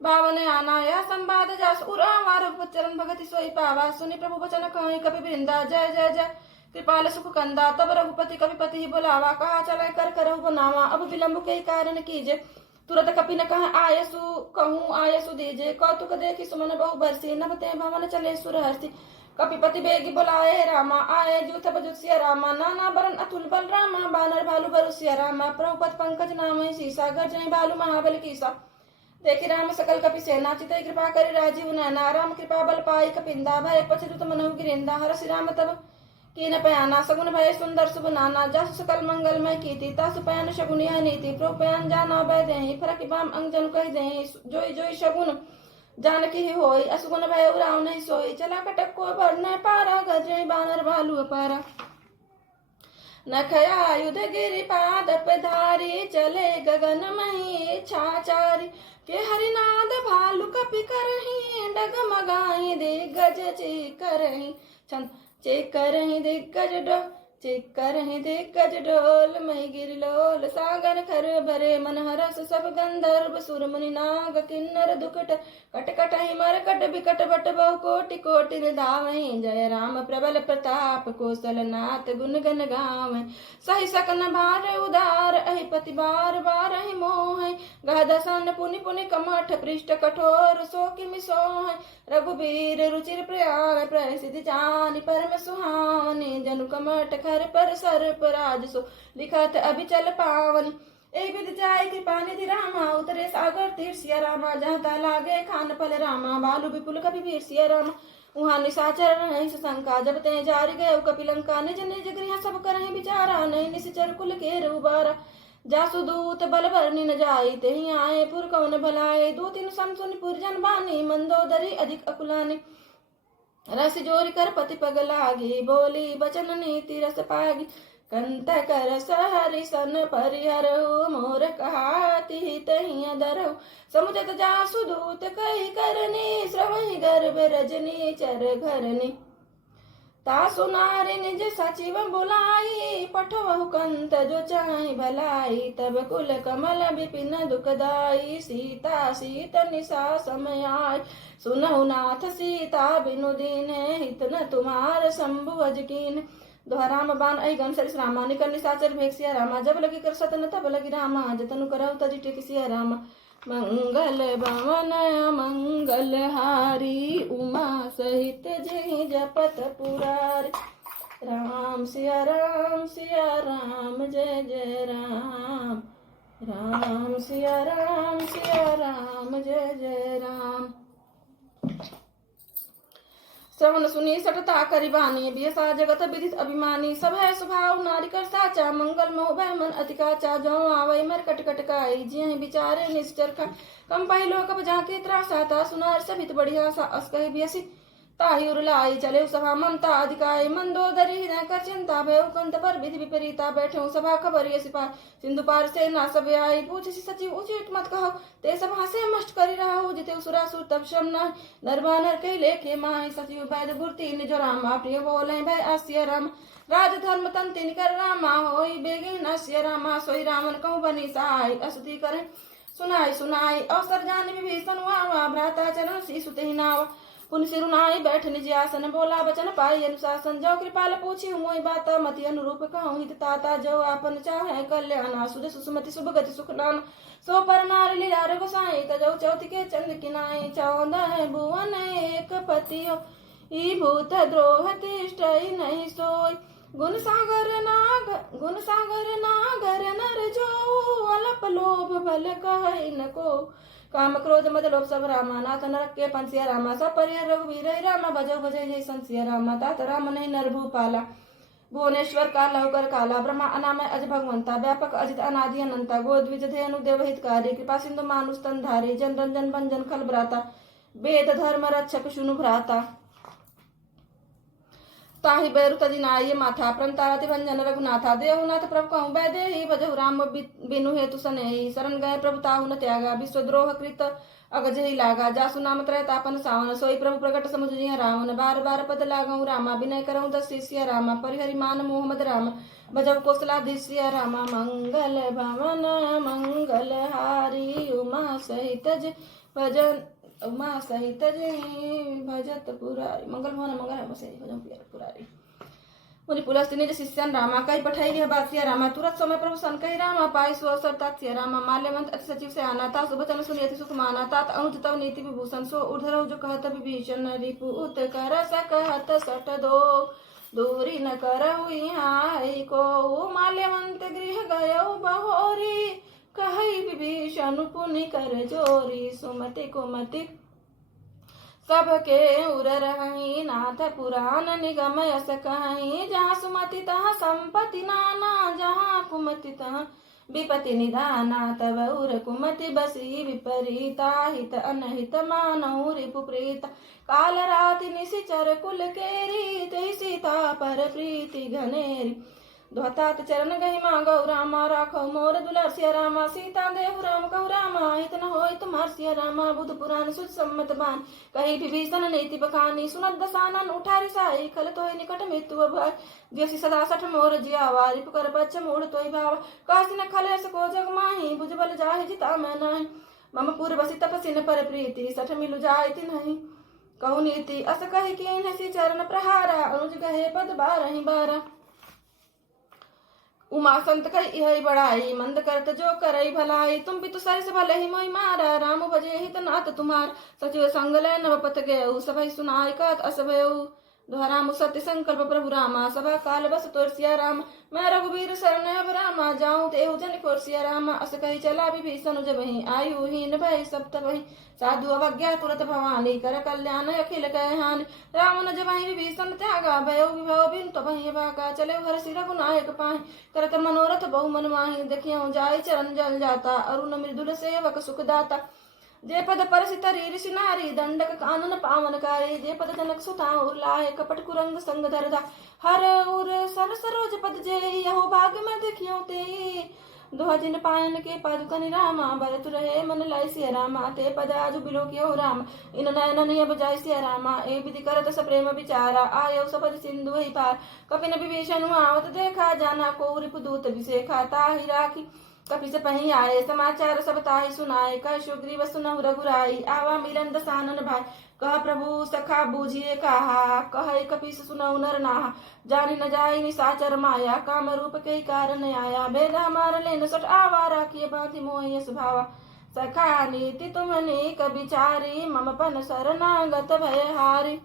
भावन आना या संवाद जास उरा मारो चरण भगति सोई पावा सुनि प्रभु वचन कहि कपि वृंदा जय जय जय कृपाल सुख कंदा तब रघुपति कपिपति ही बुलावा कहा चले कर करहु बनावा अब विलंब के कारण कीजे तुरंत कपि न कह आयसु कहूँ आयसु दीजे कौतुक देखी सुमन बहु बरसी नभ ते भवन चले सुर हर्षि कपिपति बेगी बुलाए रामा आए जूथ बजुत सिया रामा नाना बरन अतुल बल रामा बानर भालू बरु सिया रामा प्रभुपत पंकज नाम सीसा घर जय भालू महाबल कीसा देखी राम सकल कपि सेना चितई कृपा करि राजीव नैना राम कृपा बल पाई कपिंदा भय पछुत मनहु गिरिंदा हरसि राम तब कीन पयाना सगुन भय सुंदर शुभ नाना जस सकल मंगलमय कीति तस पयन शगुनिया नीति प्रभु पयन जाना भय देहि फरक बाम अंगजन कहि देहि जोई जोई शगुन जानकी ही होई असुगुन भय उराव नहीं सोई चला कटक को भर न पारा गजय बानर भालू पारा नखया युध गिरि पाद धारी चले गगन मही छाचारी के हरिनाद भालु कपि करही डगमगाई दिग्गज चिकरही छंद चिकरही दिग्गज डो चिकरही दिग्गज डोल मही गिरिलोल सागर खर भरे मन हरस सब गंधर्व सुर मुनि नाग किन्नर दुकट कटकट हिमर कट बिकट बट बहु कोटि कोटि निधावहि जय राम प्रबल प्रताप कौशल नाथ गुण गन गावै सही सकन भार उदार अहि पति बार बार अहि मोह गहदसन पुनि पुनि कमठ पृष्ठ कठोर सो किमि सोह रघुबीर रुचिर प्रयाग प्रसिद्धि जानि परम सुहावनि जनु कमठ खर पर सर पर राजसो लिखत अभिचल पावन ए विद जाय कृपा निधि रामा उतरे सागर तीर सिया रामा जहाँ लागे खान पल रामा बालू विपुल कपि वीर सिया रामा उहाँ निशाचर नहीं शंका जब ते जारी गए कपिलंका निज निज गृह सब करहि विचारा नहीं निश्चर कुल के रुबारा जासु दूत बल भरनी न जाई तेहि आए पुर कौन भलाए दो तीन समसुनि पुर जन बानी मंदोदरी अधिक अकुलानी रस जोरी कर पति पग लागी बोली बचन नीति रस पागी कंत कर सहरि सन परिहरहु मोर कहाति तहिया दरहु समुझत जासु दूत कहि करनी श्रवहि गर्भ रजनी चर घरनी तासु नारी निज सचिव बुलाई पठवहु कंत जो चाहि भलाई तब कुल कमल विपिन दुखदाई सीता सीत निशा समयाय सुनहु नाथ सीता बिनु दीने हित न तुम्हार शंभु अजकीन दोहा राम बान अहि गम सरिस रामा निकल निशाचर भेख सिया रामा जब लगी कर सतन तब लगी रामा जतनु करहु तजि टेक सिया रामा मंगल भवन मंगल हारी उमा सहित जय जपत पुरारी राम सिया राम जय जय राम राम सिया राम जय जय राम श्रवण सुनी सटता करिबानी बियसा जगत विदित अभिमानी सब है स्वभाव नारी कर साचा मंगल मोह भय मन अति काचा जो आवै मर कट कटकाई जिहि विचारे निश्चर का कम पहिलो कब जाके त्रासाता सुनार सभित बढ़िया सा अस कहि बियसी ताहि उरलाई चले सभा ममता अधिकाय मंदोदरी हृदय कर चिंता भय कंत पर विधि विपरीता बैठे सभा खबर ये सिपाही सिंधु पार से ना सब आई पूछ सचिव उचित मत कहो ते सब हंसे मस्ट करी रहो जिते सुरासुर तब शम न नरवानर के लेखे माहि सचिव वैद भूर्ति निज रामा प्रिय बोले भय आस्य राम राज धर्म तंति निकर रामा होई बेगी नस्य रामा सोई रामन कहूँ बनी सहाय असुति करे सुनाई अवसर जान विभीषण वावा भ्राता चरण सी सुते नावा पुन सिरुनाई बैठ निज आसन बोला बचन पाई अनुशासन जो कृपाल पूछी मोहि बात मति अनुरूप कहूँ हित ताता जो आपन चाहे कल्याण सुध सुसुमति शुभ गति सुख नाम सो पर नारी लीला गोसाई तजो चौथि के चंद किनाई 14 भुवन एक पति हो ई भूत द्रोह तिष्ठई नहीं सोई गुण सागर नागर नर जो अलप लोभ बल कहई न को काम क्रोध मद लोभ सब रामा नाथ नरक के पंसिया रामा सब परिहर रघुवीर रामा भजो भजय जय संसिया रामा तात राम नहीं नर भूपाला भुवनेश्वर का लहुकर काला ब्रह्मा अनामय अज भगवंता व्यापक अजित अनादि अनंता गोद्विज धेनु देवहितकारी कृपा सिंधु मानुष स्तनधारी जन रंजन भंजन खल भ्राता वेद धर्म रक्षक शुनु भ्राता ताहि बैरु तजिनाय माथा प्रणतारति भंजन रघुनाथा देहुनाथ प्रभु कहूँ बैदेही भजहु राम बिनु हेतु सनेही शरण गए प्रभु ताहु न त्यागा विश्वद्रोह कृत अगजहि लागा जासु नाम त्रय तापन सावन सोई प्रभु प्रकट समुझिया रावण बार बार पद लागऊ रामा विनय करऊँ दस शिष्य रामा परिहरि मान मोहम्मद राम भजव कौशलाधीश्य रामा मंगल भवन मंगल हारी उमा सहित भजन उमा सहित भजत पुरारी मंगल भवन मंगल भजन पुरारी मुनि पुलस्ती निज शिष्यन रामा कई पठाई यह बासिया रामा तुरंत समय प्रभु सन कही रामा पाई सो अवसर तात्स्य रामा माल्यवंत अति सचिव से आना ता सुबचन सुनि अति सुख माना तात अनुज तव नीति विभूषण सो उधर जो कहत विभीषण रिपु उत कर सकहत सट दो दूरी न करहु यहाँ को माल्यवंत गृह गयो बहोरी कही विभीषण पुनि कर जोरी सुमति कुमति सबके उर रही नाथ पुराण निगम यस कहीं जहाँ सुमति तहाँ संपत्ति नाना जहाँ कुमति तहाँ विपति निदाना तब उर कुमति बसी विपरीता हित अनहित मानऊ रिपुप्रीता काल राति निशिचर कुल केरी ते सीता पर प्रीति घनेरी ध्वतात चरण गहिमा गौ रामा राखो मोर दुलर सिया रामा सीता देहु राम कहु रामा हित न होय तुम्हार सिया रामा बुध पुराण सुच सम्मत बान कही विभीषण नीति बखानी सुनत दसानन उठारी साई खल तोय निकट मृत्यु भय दिवसी सदा सठ मोर जियावा रिप कर बच्च मूढ़ तोय भाव कासी न खले सको जग माही भुज बल जाहि जिता मैं नाही मम पूर्वसी तपसिन पर प्रीति सठ मिलु जायति नहीं कहु नीति अस कहि कीन सी चरण प्रहारा अनुज गहे पद बारहि बारा उमा संत कही यही बड़ाई मंद करत जो करई भलाई तुम भी तो सरस भले ही मोई मारा राम भजे हित नाथ तुम्हार सचिव संग ले नव पथ गए सभई सुनाय कत असभयऊ दोहराम सत्य संकल्प प्रभु रामा सभा काल बस तोरसिया राम मैं रघुवीर शरण अब रामा जाऊं तेहु जन कोरसिया रामा अस कही चला विभीषण जब ही आयु हीन भय सब तबहि साधु अवज्ञा तुरत भवानी कर कल्याण अखिल कह हानि रावण जब ही विभीषण त्यागा भयो विभव बिन तो भय भागा चले हर सिर रघुनायक पाहि करत मनोरथ बहु मन माहि देखियो जाय चरण जल जाता अरुण मृदुल सेवक सुखदाता जे पद परसित ऋषि नारी दंडक कानन पावन कारी जे पद जनक सुता उर्लाए कपट कुरंग संग धरदा हर उर सर सरोज पद जे यहो भाग्य में देखियो ते दोहा जिन पायन के पादुकनि रामा भरत रहे मन लाई सिया रामा ते पद आजु बिलो कियो राम इन नयन निय बजाय सिया रामा ए विधि करत स प्रेम विचारा आयो सपद सिंधु ही पार कपिन विभीषण आवत देखा जाना को रिपुदूत विषेखा ताहि राखी कपि से पही आए समाचार सब ताहि सुनाए कह सुग्रीव सुनहु रघुराई आवा मिलन दसानन भाई कह प्रभु सखा बूझिए कहा कह कपि से सुनहु नर नाहा जानी न जाई निशाचर माया काम रूप के कारण आया भेद हमार लेन सट आवा राखिए भांति मोह स्वभावा सखा नीति तुमने कबिचारी मम पन शरणागत भय हारी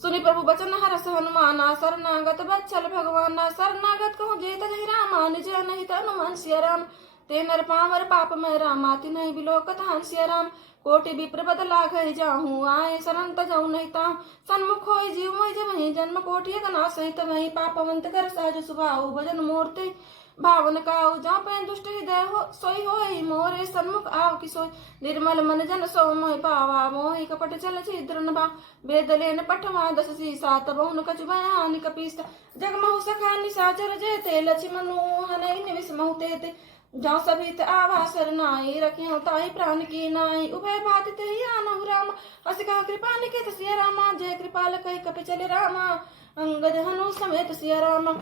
सुनि प्रभु बचन हरस हनुमाना शरणागत बच्छल भगवाना शरणागत कहूँ जेत जहि रामा निज अनहित हनुमान सिया राम ते नर पावर पाप में रामा तिन्हि बिलोकत हंसिया राम कोटि विप्र बद लाग जाहूँ आए शरण तजऊ नहीं ताहूँ सन्मुख होई जीव मोहि जब ही जन्म कोटि गना सहित वही पापवंत कर सहज सुभाऊ भजन मूर्ति भावन काऊ जहाँ पे दुष्ट हृदय हो सोई होई मोरे सन्मुख आव की सोई निर्मल मन जन सो मोहि पावा मोहि कपट चल छिद्र न बा वेद लेन पठवा दस सीसा तबहुन कछु बयान कपीसा जगमहु सखा निशाचर जेते लक्ष्मण हनई निविस महु तेते जहाँ सभी आवा सरनाई रखे ताई प्राण की नाई उभय भाति ते आनहु राम अस कहा कृपा निकेत सिया रामा जय कृपाल कही कपि चले रामा अंगद हनु समेत सिया रामा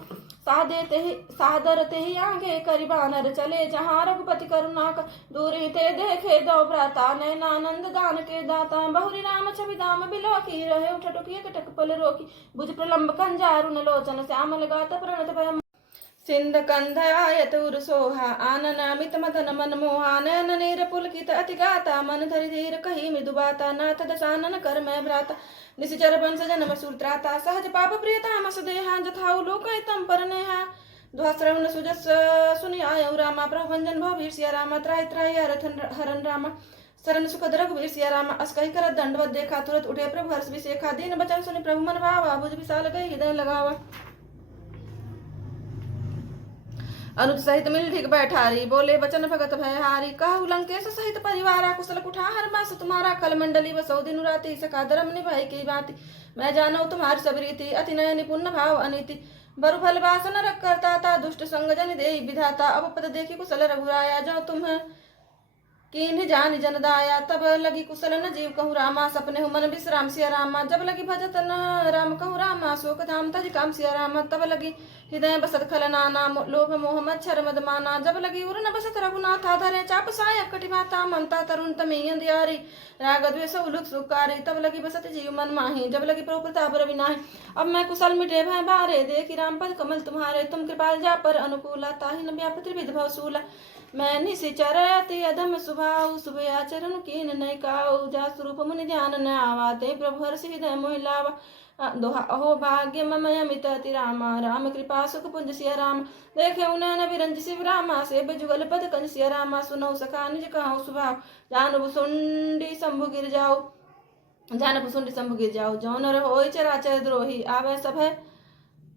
सादर ते ही आगे करी बानर चले जहाँ रघुपति करुणा कर दूरी ते देखे दो भ्राता नैनानंद दान के दाता बहुरी राम छवि दाम बिलो की रहे उठ टुकिए कटक पल रोकी भुज प्रलंब कंजारुन लोचन श्यामल गात प्रणत भय सिंध कंध आयतुर सोहा आनन अमित मदन मन मोहा नयन नीर पुलकित अति गाता मन धरि धीर कही मृदु बाता नाथ दशानन कर मैं भ्राता निशिचर वंश जन्म सूत्राता सहज पाप प्रियता मस देहा जथाउ लोक तम पर नेहा दुहा श्रवण सुजस सुनि आयु रामा प्रभु भंजन भव वीर सिया रामा त्राहि त्राहि हरन रामा शरण सुखद रघुवीर सिया रामा अस कहि कर दंडवत देखा तुरंत उठे प्रभु हर्ष विशेखा दीन बचन सुनि प्रभु मन भावा भुज विशाल गई हृदय लगावा अनुज सहित मिल ठीक बैठारी बोले बचन भगत भयहारी कहु लंकेश सहित परिवारा कुशल कुठार मास तुम्हारा कल मंडली बसौ दिन राति सका धर्म निभाई की बाती मैं जानो तुम्हारी सब रीति अति नय निपुण भाव अनीति बरु फल वासन रख करता था दुष्ट संग जन दे विधाता अब पद देखी कुशल रघुराया जो तुम कीन्ह जान जन दाया तब लगी कुशल न जीव कहूँ रामा सपने मन विश्राम सिया रामा जब लगी भजत न राम कहूँ रामा शोक धाम तज काम सिया रामा तब लगी हृदय बसत खल नाना लोभ मोह मच्छर मद माना जब लगी उर न बसत रघुनाथा धरे चाप साय कटि माता ममता तरुण तमी अंधियारी राग द्वेष उलुक सुकारी तब लगी बसत जीव मन माही जब लगी प्रभु प्रताप रविनाही अब मैं कुशल मिटे भय बारे देखी राम पद कमल तुम्हारे तुम कृपाल जा पर अनुकूला ताहि न व्याप त्रिविध भवसूला मैं निशिचर अति अधम सुभाव शुभ आचरण कीन नहीं काऊ जा स्वरूप मुनि ध्यान न आवाते प्रभु हर्ष हृदय मोहिलावा दोहा अहो भाग्य मम अमित अति रामा राम कृपा सुख पुंज सिया राम देखे उन्हें विरंज शिव रामा से जुगल पद कंज सिया रामा सुनो सखा निज कहाऊ सुभाव जानबु सुंडी शंभु गिर जाओ जानबु सुंडी शंभु गिर जाओ जौन होई चराचर द्रोही आवे सब है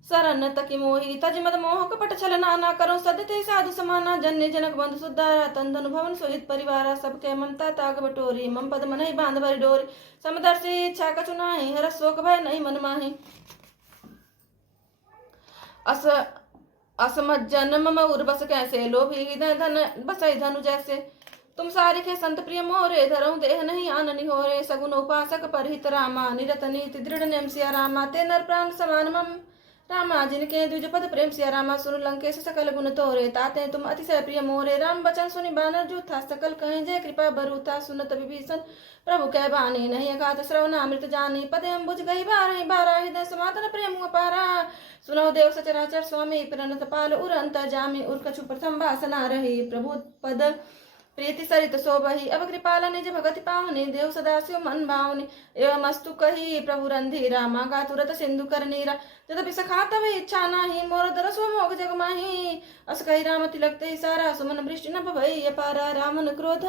शरण तकी मोही तज मद मोह कपट छल नाना करो सदते साधु समाना जन्य जनक बंधु सुधारा तन धनु भवन सोहित परिवारा सबके ममता ताग बटोरी मम पद मन ही बांध भरी डोरी समदर्शी इच्छा कछु नाही हर शोक भय नहीं मन माही अस असमत जन्म मम उर्वस कैसे लोभी धन बसई धनु जैसे तुम सारे के संत प्रिय मोरे धरऊ देह नहीं आननी हो रे सगुन उपासक परहित रामा निरत नीति दृढ़ नेम सिया रामा ते नर प्राण समान मम रामा जिनके द्विज पद प्रेम सिया रामा सुन लंकेश सकल गुण तोरे ताते तुम अतिशय प्रिय मोरे राम बचन सुनि बानर जूथा सकल कहें जय कृपा बरूथा सुनत विभीषण प्रभु कह बानी नहीं अगात श्रवण अमृत जानी पदे अम्बुज गई बारा हृदय समातन प्रेम अपारा सुनो देव सचराचर स्वामी प्रणत पाल उर अंतर जामी उर कछु प्रथम वासना रही प्रभु पद प्रीति सरित शोभहि अब कृपाला निज भगति पावनी देव सदाशिव मन भावनी एवं अस्तु कही प्रभु रंधीरा मागा तुरत सिंधु कर नीरा तदपि सखा तब इच्छा नाही मोर दरस मोग जग माही अस कही राम तिलक ते सारा सुमन वृष्टि न भई अपारा रावण क्रोध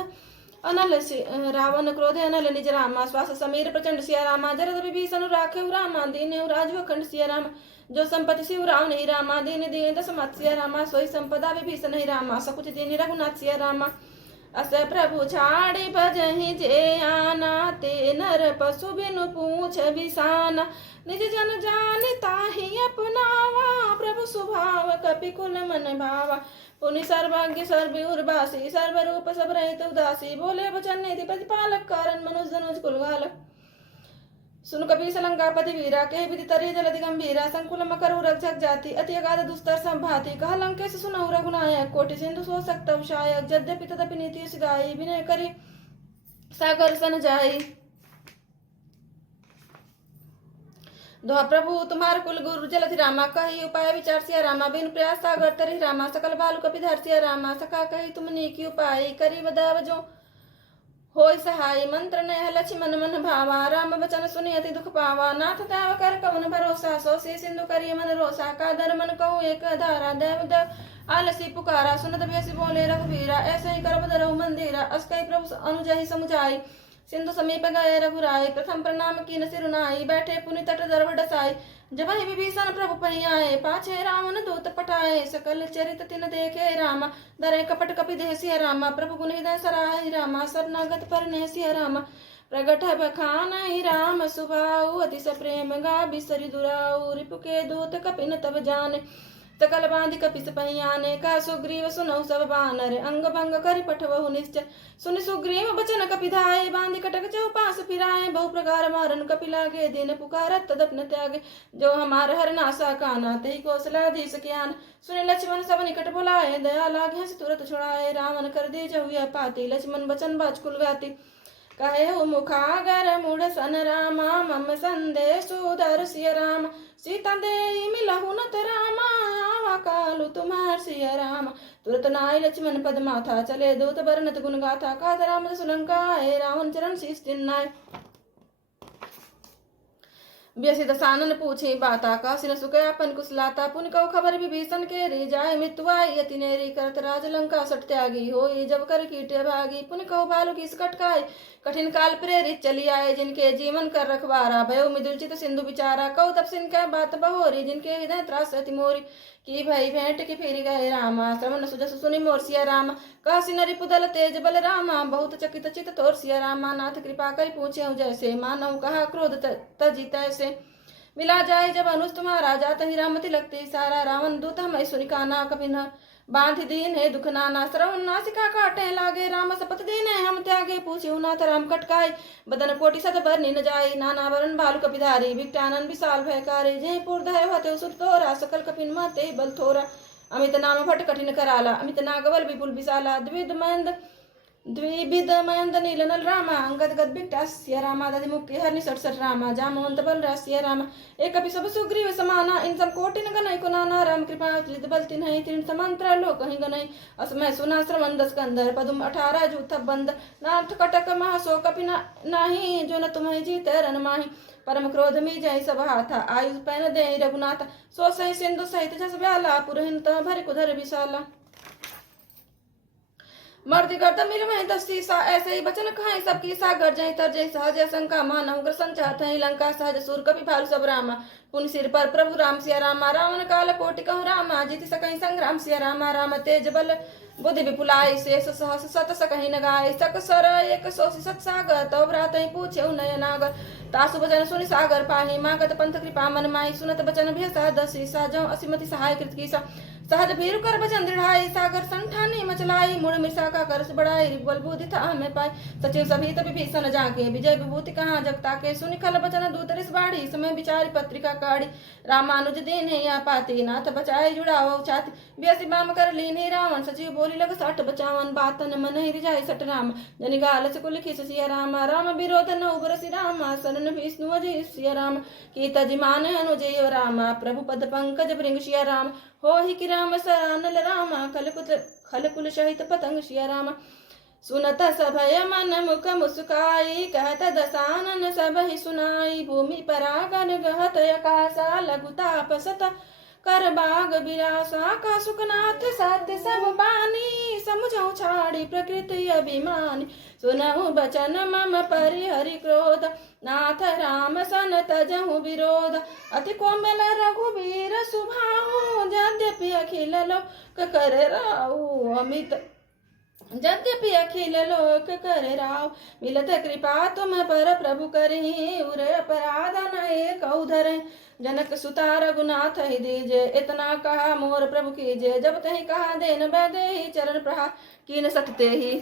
अनल निज रामा श्वास समीर प्रचंड सिया रामा जरद विभीषण राखे रामा दीने राजव खंड सिया रामा जो संपत्ति शिव राव नहीं रामा दीन दीन दस मत सिया रामा सोई संपदा विभीषण नहीं रामा सकुच दीन रघुनाथ सिया रामा अस प्रभु छाड़ी भजहि जे आना ते नर पशु बिनु पूछ बिसाना निज जन जानि ताहि अपनावा प्रभु स्वभाव कपि कुल मन भावा पुनि सर्वज्ञ सर्वउर्वासी सर्वरूप सब रहित उदासी बोले वचन नीति प्रतिपालक कारण मनुज धनुज कुलगालक सुन कपि लंकापति वीरा के विधि तरिय जलधि गंभीरा संकुल मकर रक्षक जाति अति अगाध दुस्तर संभाति कह लंकेश सुनहु रघुनायक कोटि सिंधु सो सक्त शायक यद्यपि तदपि नीति गाई विनय करी सागर सन जाई दोहा प्रभु तुम्हार कुल गुरु जलधि रामा कही उपाय विचार सिया रामा बिन प्रयास सागर तरि रामा सकल बालु कपि धर सिया रामा सका कही तुम नीकी उपाय करी बदाव जो होय सहाय मंत्र नय लक्ष्मण मन भावा राम वचन सुनि अति दुख पावा नाथ देव कर कवन भरोसा सो से सिंधु करिय मन रोसा का दर मन कहूँ एक धारा देव देव आलसी पुकारा सुनत बेसी बोले रघुवीरा ऐसे ही कर बदरहु मंदिरा अस कही प्रभु अनुजहि समुझाई सिंधु समीप गए रघुराई प्रथम प्रणाम कीन सिरुनाई बैठे पुनि तट दर्भ डसाई जब ही विभीषण प्रभु पहि आए पाछे रावण दूत पठाए सकल चरित तिन देखे रामा दरे कपट कपि देह सिया रामा प्रभु गुण हृदय सराहि रामा शरणागत पर नेह सिया रामा प्रगट बखान राम सुभाऊ अतिश प्रेम गा बिसरि दुराऊ रिपु के दूत कपिन तब जाने सकल बांधि कपिस पहियाने का सुग्रीव सुनऊ सब बानर अंग भंग करि पठवहु निश्चय सुन सुग्रीव बचन कपिधाय बांधि कटक चौपास फिराए बहु प्रकार मारन कपि लागे दिन पुकारत तदप न त्यागे जो हमार हर नासा काना तही कौशलाधीश ज्ञान सुने लक्ष्मण सब निकट बुलाए दया लागे तुरत छुड़ाए रावण कर दे जहुआ पाती लक्ष्मण बचन बाज कुल गाती कहे मुखागर मूढ़ सन रामा मम संदेश सुधर सिय राम सीता दे मिलहु नत रामा आवा कालु तुम्हार सिय राम तुरत नाय लक्ष्मण पद माथा चले दूत बरनत गुण गाथा कात राम सुलंका रावण चरण शीस तिन्नाय व्यसी दसानन पूछे बाता का सिन सुकयापन कुशलाता पुन कौ खबर विभीषण के रे जाय मितुआई यति नेरी करत राज लंका सट त्यागी हो जब कर कीटे भागी पुन कौ भालु किस कटकाय कठिन काल प्रेरित चली आए जिनके जीवन कर रखवारा भयो मिदुलचित सिंधु विचारा कौ तब सिन क्या बात बहोरी जिनके हृदय त्रास अति मोरी की भई भेंट की फिर गए रामा श्रवण सुजस सुनि मोर सिया राम काशी नरि पुदल तेज बल रामा बहुत चकित चित तोर सिया रामा नाथ कृपा करि पूछे जैसे मानव कहा क्रोध तजी तैसे मिला जाए जब अनुज तुम्हारा जात ही रामति लगती सारा रावण दूत हम सुनि काना कपि न बांध दीन है दुख नाना श्रवण नासिका काटे लागे राम शपथ दीन है हम त्यागे पूछ्यू नाथ राम कटकाय बदन कोटि सत बर निन जाय नाना वरण भालु कपिधारी विकटानन विशाल भयकारी जय पुर धय होते सुत तोरा सकल कपिन मते बल थोरा अमित नाम फट कठिन कराला अमित नागबल विपुल विशाला द्विविध मयंद नील नल रामा अंगद गद बिकटास्य रामा दधि मुक्ति हर निसट सट रामा जामवंत बल रास्य रामा एक कपि सब सुग्रीव समाना इन सब कोटिन गनय कुनाना राम कृपा लित बल तिन्है तीन समांतर लोक ही गनय असमय सुना श्रवण दस कंदर पदुम 18 जूथ बंद नाथ कटक महासो कपि नाही जो न तुम्हें जीत रन माही परम क्रोध मी जय सब हाथा आयु पैन दे रघुनाथ सो सही सिंधु सहित जस ब्याला पुरहिन त भरि कुधर विशाला मर्दी करता मिल में दस्ती सा ऐसे ही बचन खाए सबकी सागर जय तर जय सहज शंका मानव उग्र संचात है लंका सहज सूर कपि भालु सब रामा पुन सिर पर प्रभु राम सिया रामा रावण काल कोटि कहु रामा जीति सकहि संग्राम सिया रामा राम तेज बल बुद्धि विपुलाई शेष सहस सत सकहि न गाय सक सर एक सोसी सत सागर तब रात ही पूछे नय नागर तासु बचन सुनि सागर पाही मागत पंथ कृपा मन माही सुनत बचन भेसा दसी साजौ असिमति सहाय कृत कीसा सहज भीरु कर बचन दृढ़ाई सागर संठानी मचलाई मुड़ मिर्सा का करस बढ़ाई बल बुद्धि था हमें पाई सचिव सभी तभी भीषण जाके विजय विभूति कहाँ जगता के सुनि खल बचन दूत रिस बाढ़ी समय विचारी पत्रिका काढ़ी रामानुज दीन या पाती नाथ बचाए जुड़ाओ छाती ब्यासी बाम कर लीनी रावण सचिव बोली लग सठ बचावन बातन मन ही रिझाई सट राम जनि गाल से कुल खिस सिया रामा राम विरोध न उबरसि रामा शरण विष्णु अजय सिया राम की तजिमान अनुजय रामा प्रभु पद पंकज भृंग सिया राम हो ही कि राम सरानल रामा खलकुल सहित पतंग सिया रामा सुनत सभय मन मुख मुस्काई कहत दसानन सब ही सुनाई भूमि परागन गहत आकाशा लघु तापसत कर बाग बिरासा का सुखनाथ सत्य सब बानी समझौ छाड़ी प्रकृति अभिमानी सुनहु बचन मम परिहरि क्रोध नाथ राम सन तजहु विरोध अति कोमल रघुबीर सुभाऊ यद्यपि अखिल लोक कर राऊ अमित यद्यपि अखिल लोक कर राव मिलत कृपा तुम पर प्रभु करहि उर अपराध न एक उधर जनक सुता रघुनाथ ही दीजे इतना कहा मोर प्रभु कीजे जब तही कहा देन बैदे चरण प्रहार कीन सकते ही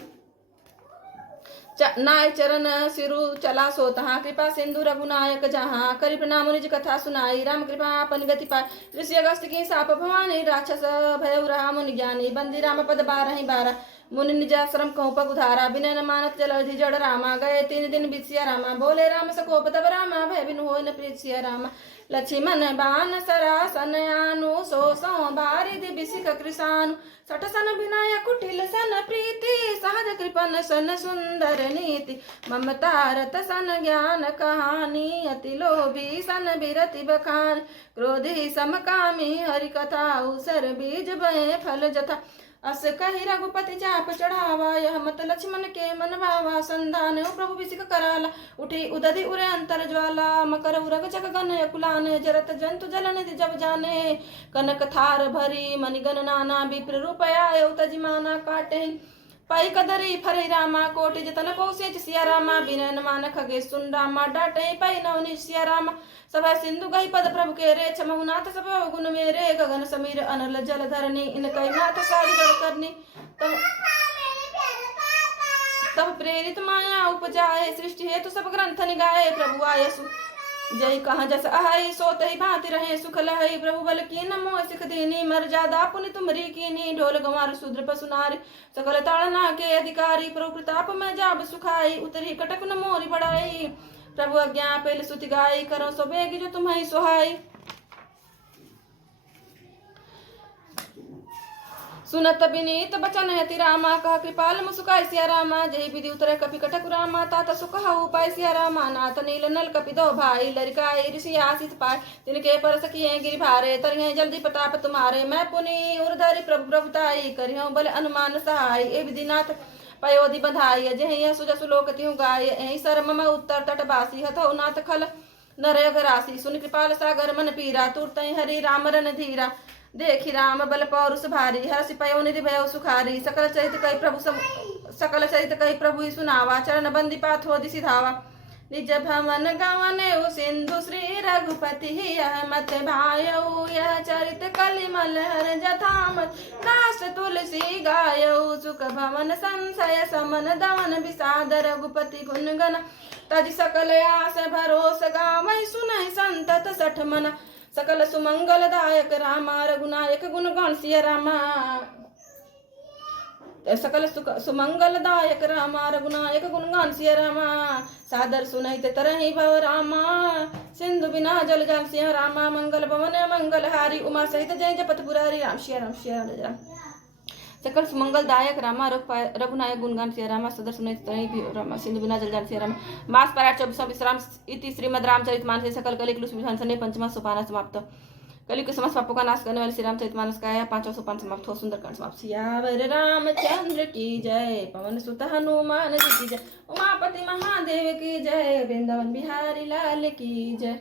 नाय चरण सिरु चला सो तहाँ कृपा सिंधु रघुनायक जहाँ करि प्रणाम निज कथा सुनाई राम कृपा अपन गति पाय ऋषि अगस्त की साप भवानी राक्षस भय रहा मुनि ज्ञानी बंदी राम पद 12 मुनि निजाश्रम कहूँ पग उधारा बिना न मानत जल जड़ रामा गए 3 दिन बिसिया रामा बोले राम सकोप तब रामा भय बिन हो न प्रीत रामा लक्ष्मण बान सरासन आनु सो बारिधि बिसिक कृषानु सठ सन विनय कुटिल सन प्रीति सहज कृपन सन सुंदर नीति ममतारत सन ज्ञान कहानी अति लोभी सन बिरति बखान क्रोधी समकामी हरि कथा उसर बीज भय फल जथा अस कही रघुपति चाप चढ़ावा यह मत लक्ष्मण के मन भावा संधान प्रभु विसिक कराला उठी उदधि उरे अंतर ज्वाला मकर उरग जग गन कुलान जरत जंतु जलन जब जाने कनक थार भरी मणिगन नाना विप्र रूपया तजिमाना काटे पाई कदरी फरे रामा कोटि जतन कोसे सिया रामा बिनन मान खगे सुन रामा डाटे पाई नवनि सिया रामा सभा सिंधु गई पद प्रभु के रे छमुनाथ सब गुण मेरे गगन समीर अनल जल धरनी इन कई नाथ सारी जड़ करनी तब प्रेरित माया उपजाए सृष्टि हेतु सब ग्रंथ निगाए प्रभु आयसु जय कहाँ जस आहाई सो तही भांति रहे सुख लहई प्रभु बल की नमो सिख दीनी मर जादा पुनि तुमरी कीनी ढोल गंवार शूद्र पशु नारी सकल ताड़ना के अधिकारी प्रभु प्रताप में जाब सुखाई उतरी कटक न मोरी बढ़ाई प्रभु अज्ञा पेल सुति गाई करो सो बेगी जो तुम्हें सुहाई सुनत विनीत बचन है रामा कह कृपाल मुसुकाय सिया रामा जय विधि उतर कपि कटक रामा तात सुख उपाय सिया रामा नाथ नील नल कपि दो भाई लरिकाई ऋषि आसित पाए तिनके पर सकिए गिरि भारे तरिये जल्दी प्रताप तुम्हारे मैं पुनि उर्धरि प्रभु प्रभुताई करियो बल अनुमान सहाय ए विधिनाथ पयोधि बधाई जय सुजसु लोक तिहु गाय एहि सर मम उत्तर तटवासी हथौ नाथ खल नरयग राशि सुन कृपाल सागर मन पीरा तुरतई हरि राम रन धीरा देखी राम बल पौरुष भारी हर्षि पयो निधि भयो सुखारी सकल चरित कई प्रभु ही सुनावा चरण बंदी पाथो दिशि धावा निज भवन गवने सिंधु श्री रघुपति यह मत भायऊ यह चरित कलिमल हर जथामत दास तुलसी गायऊ सुख भवन संशय समन दवन विषाद रघुपति गुणगन तज सकल आस भरोस गावै सुनहि संतत सठ मन सकल सुमंगल दायक रामा रघुनायक गुण गण सिया रामा सकल सुमंगल दायक रामा रघुनायक गुण गण सिया रामा सादर सुनहित तरहि भव रामा सिंधु बिना जल जाम सिया रामा मंगल भवन मंगल हारी उमा सहित जय जपत पुरारी राम सिया राम सिया राम सकल सुमंगल दायक रामा रघुनायक गुणगान सिया रामा सदर सुनहित तरहि भव रामा सिंधु बिना जल जाम सिया रामा मास पारायण 24वां विश्राम इति श्रीमद् रामचरितमानस सकल कलि क्लुष विधान पंचमा सोपान समाप्त कलि के समस्त पापों का नाश करने वाले श्री रामचरितमानस का 5वां सोपान समाप्त हो सुंदरकांड समाप्त सियावर रामचंद्र की जय पवन सुत हनुमान जी की जय उमापति महादेव की जय वृंदावन बिहारी लाल की जय।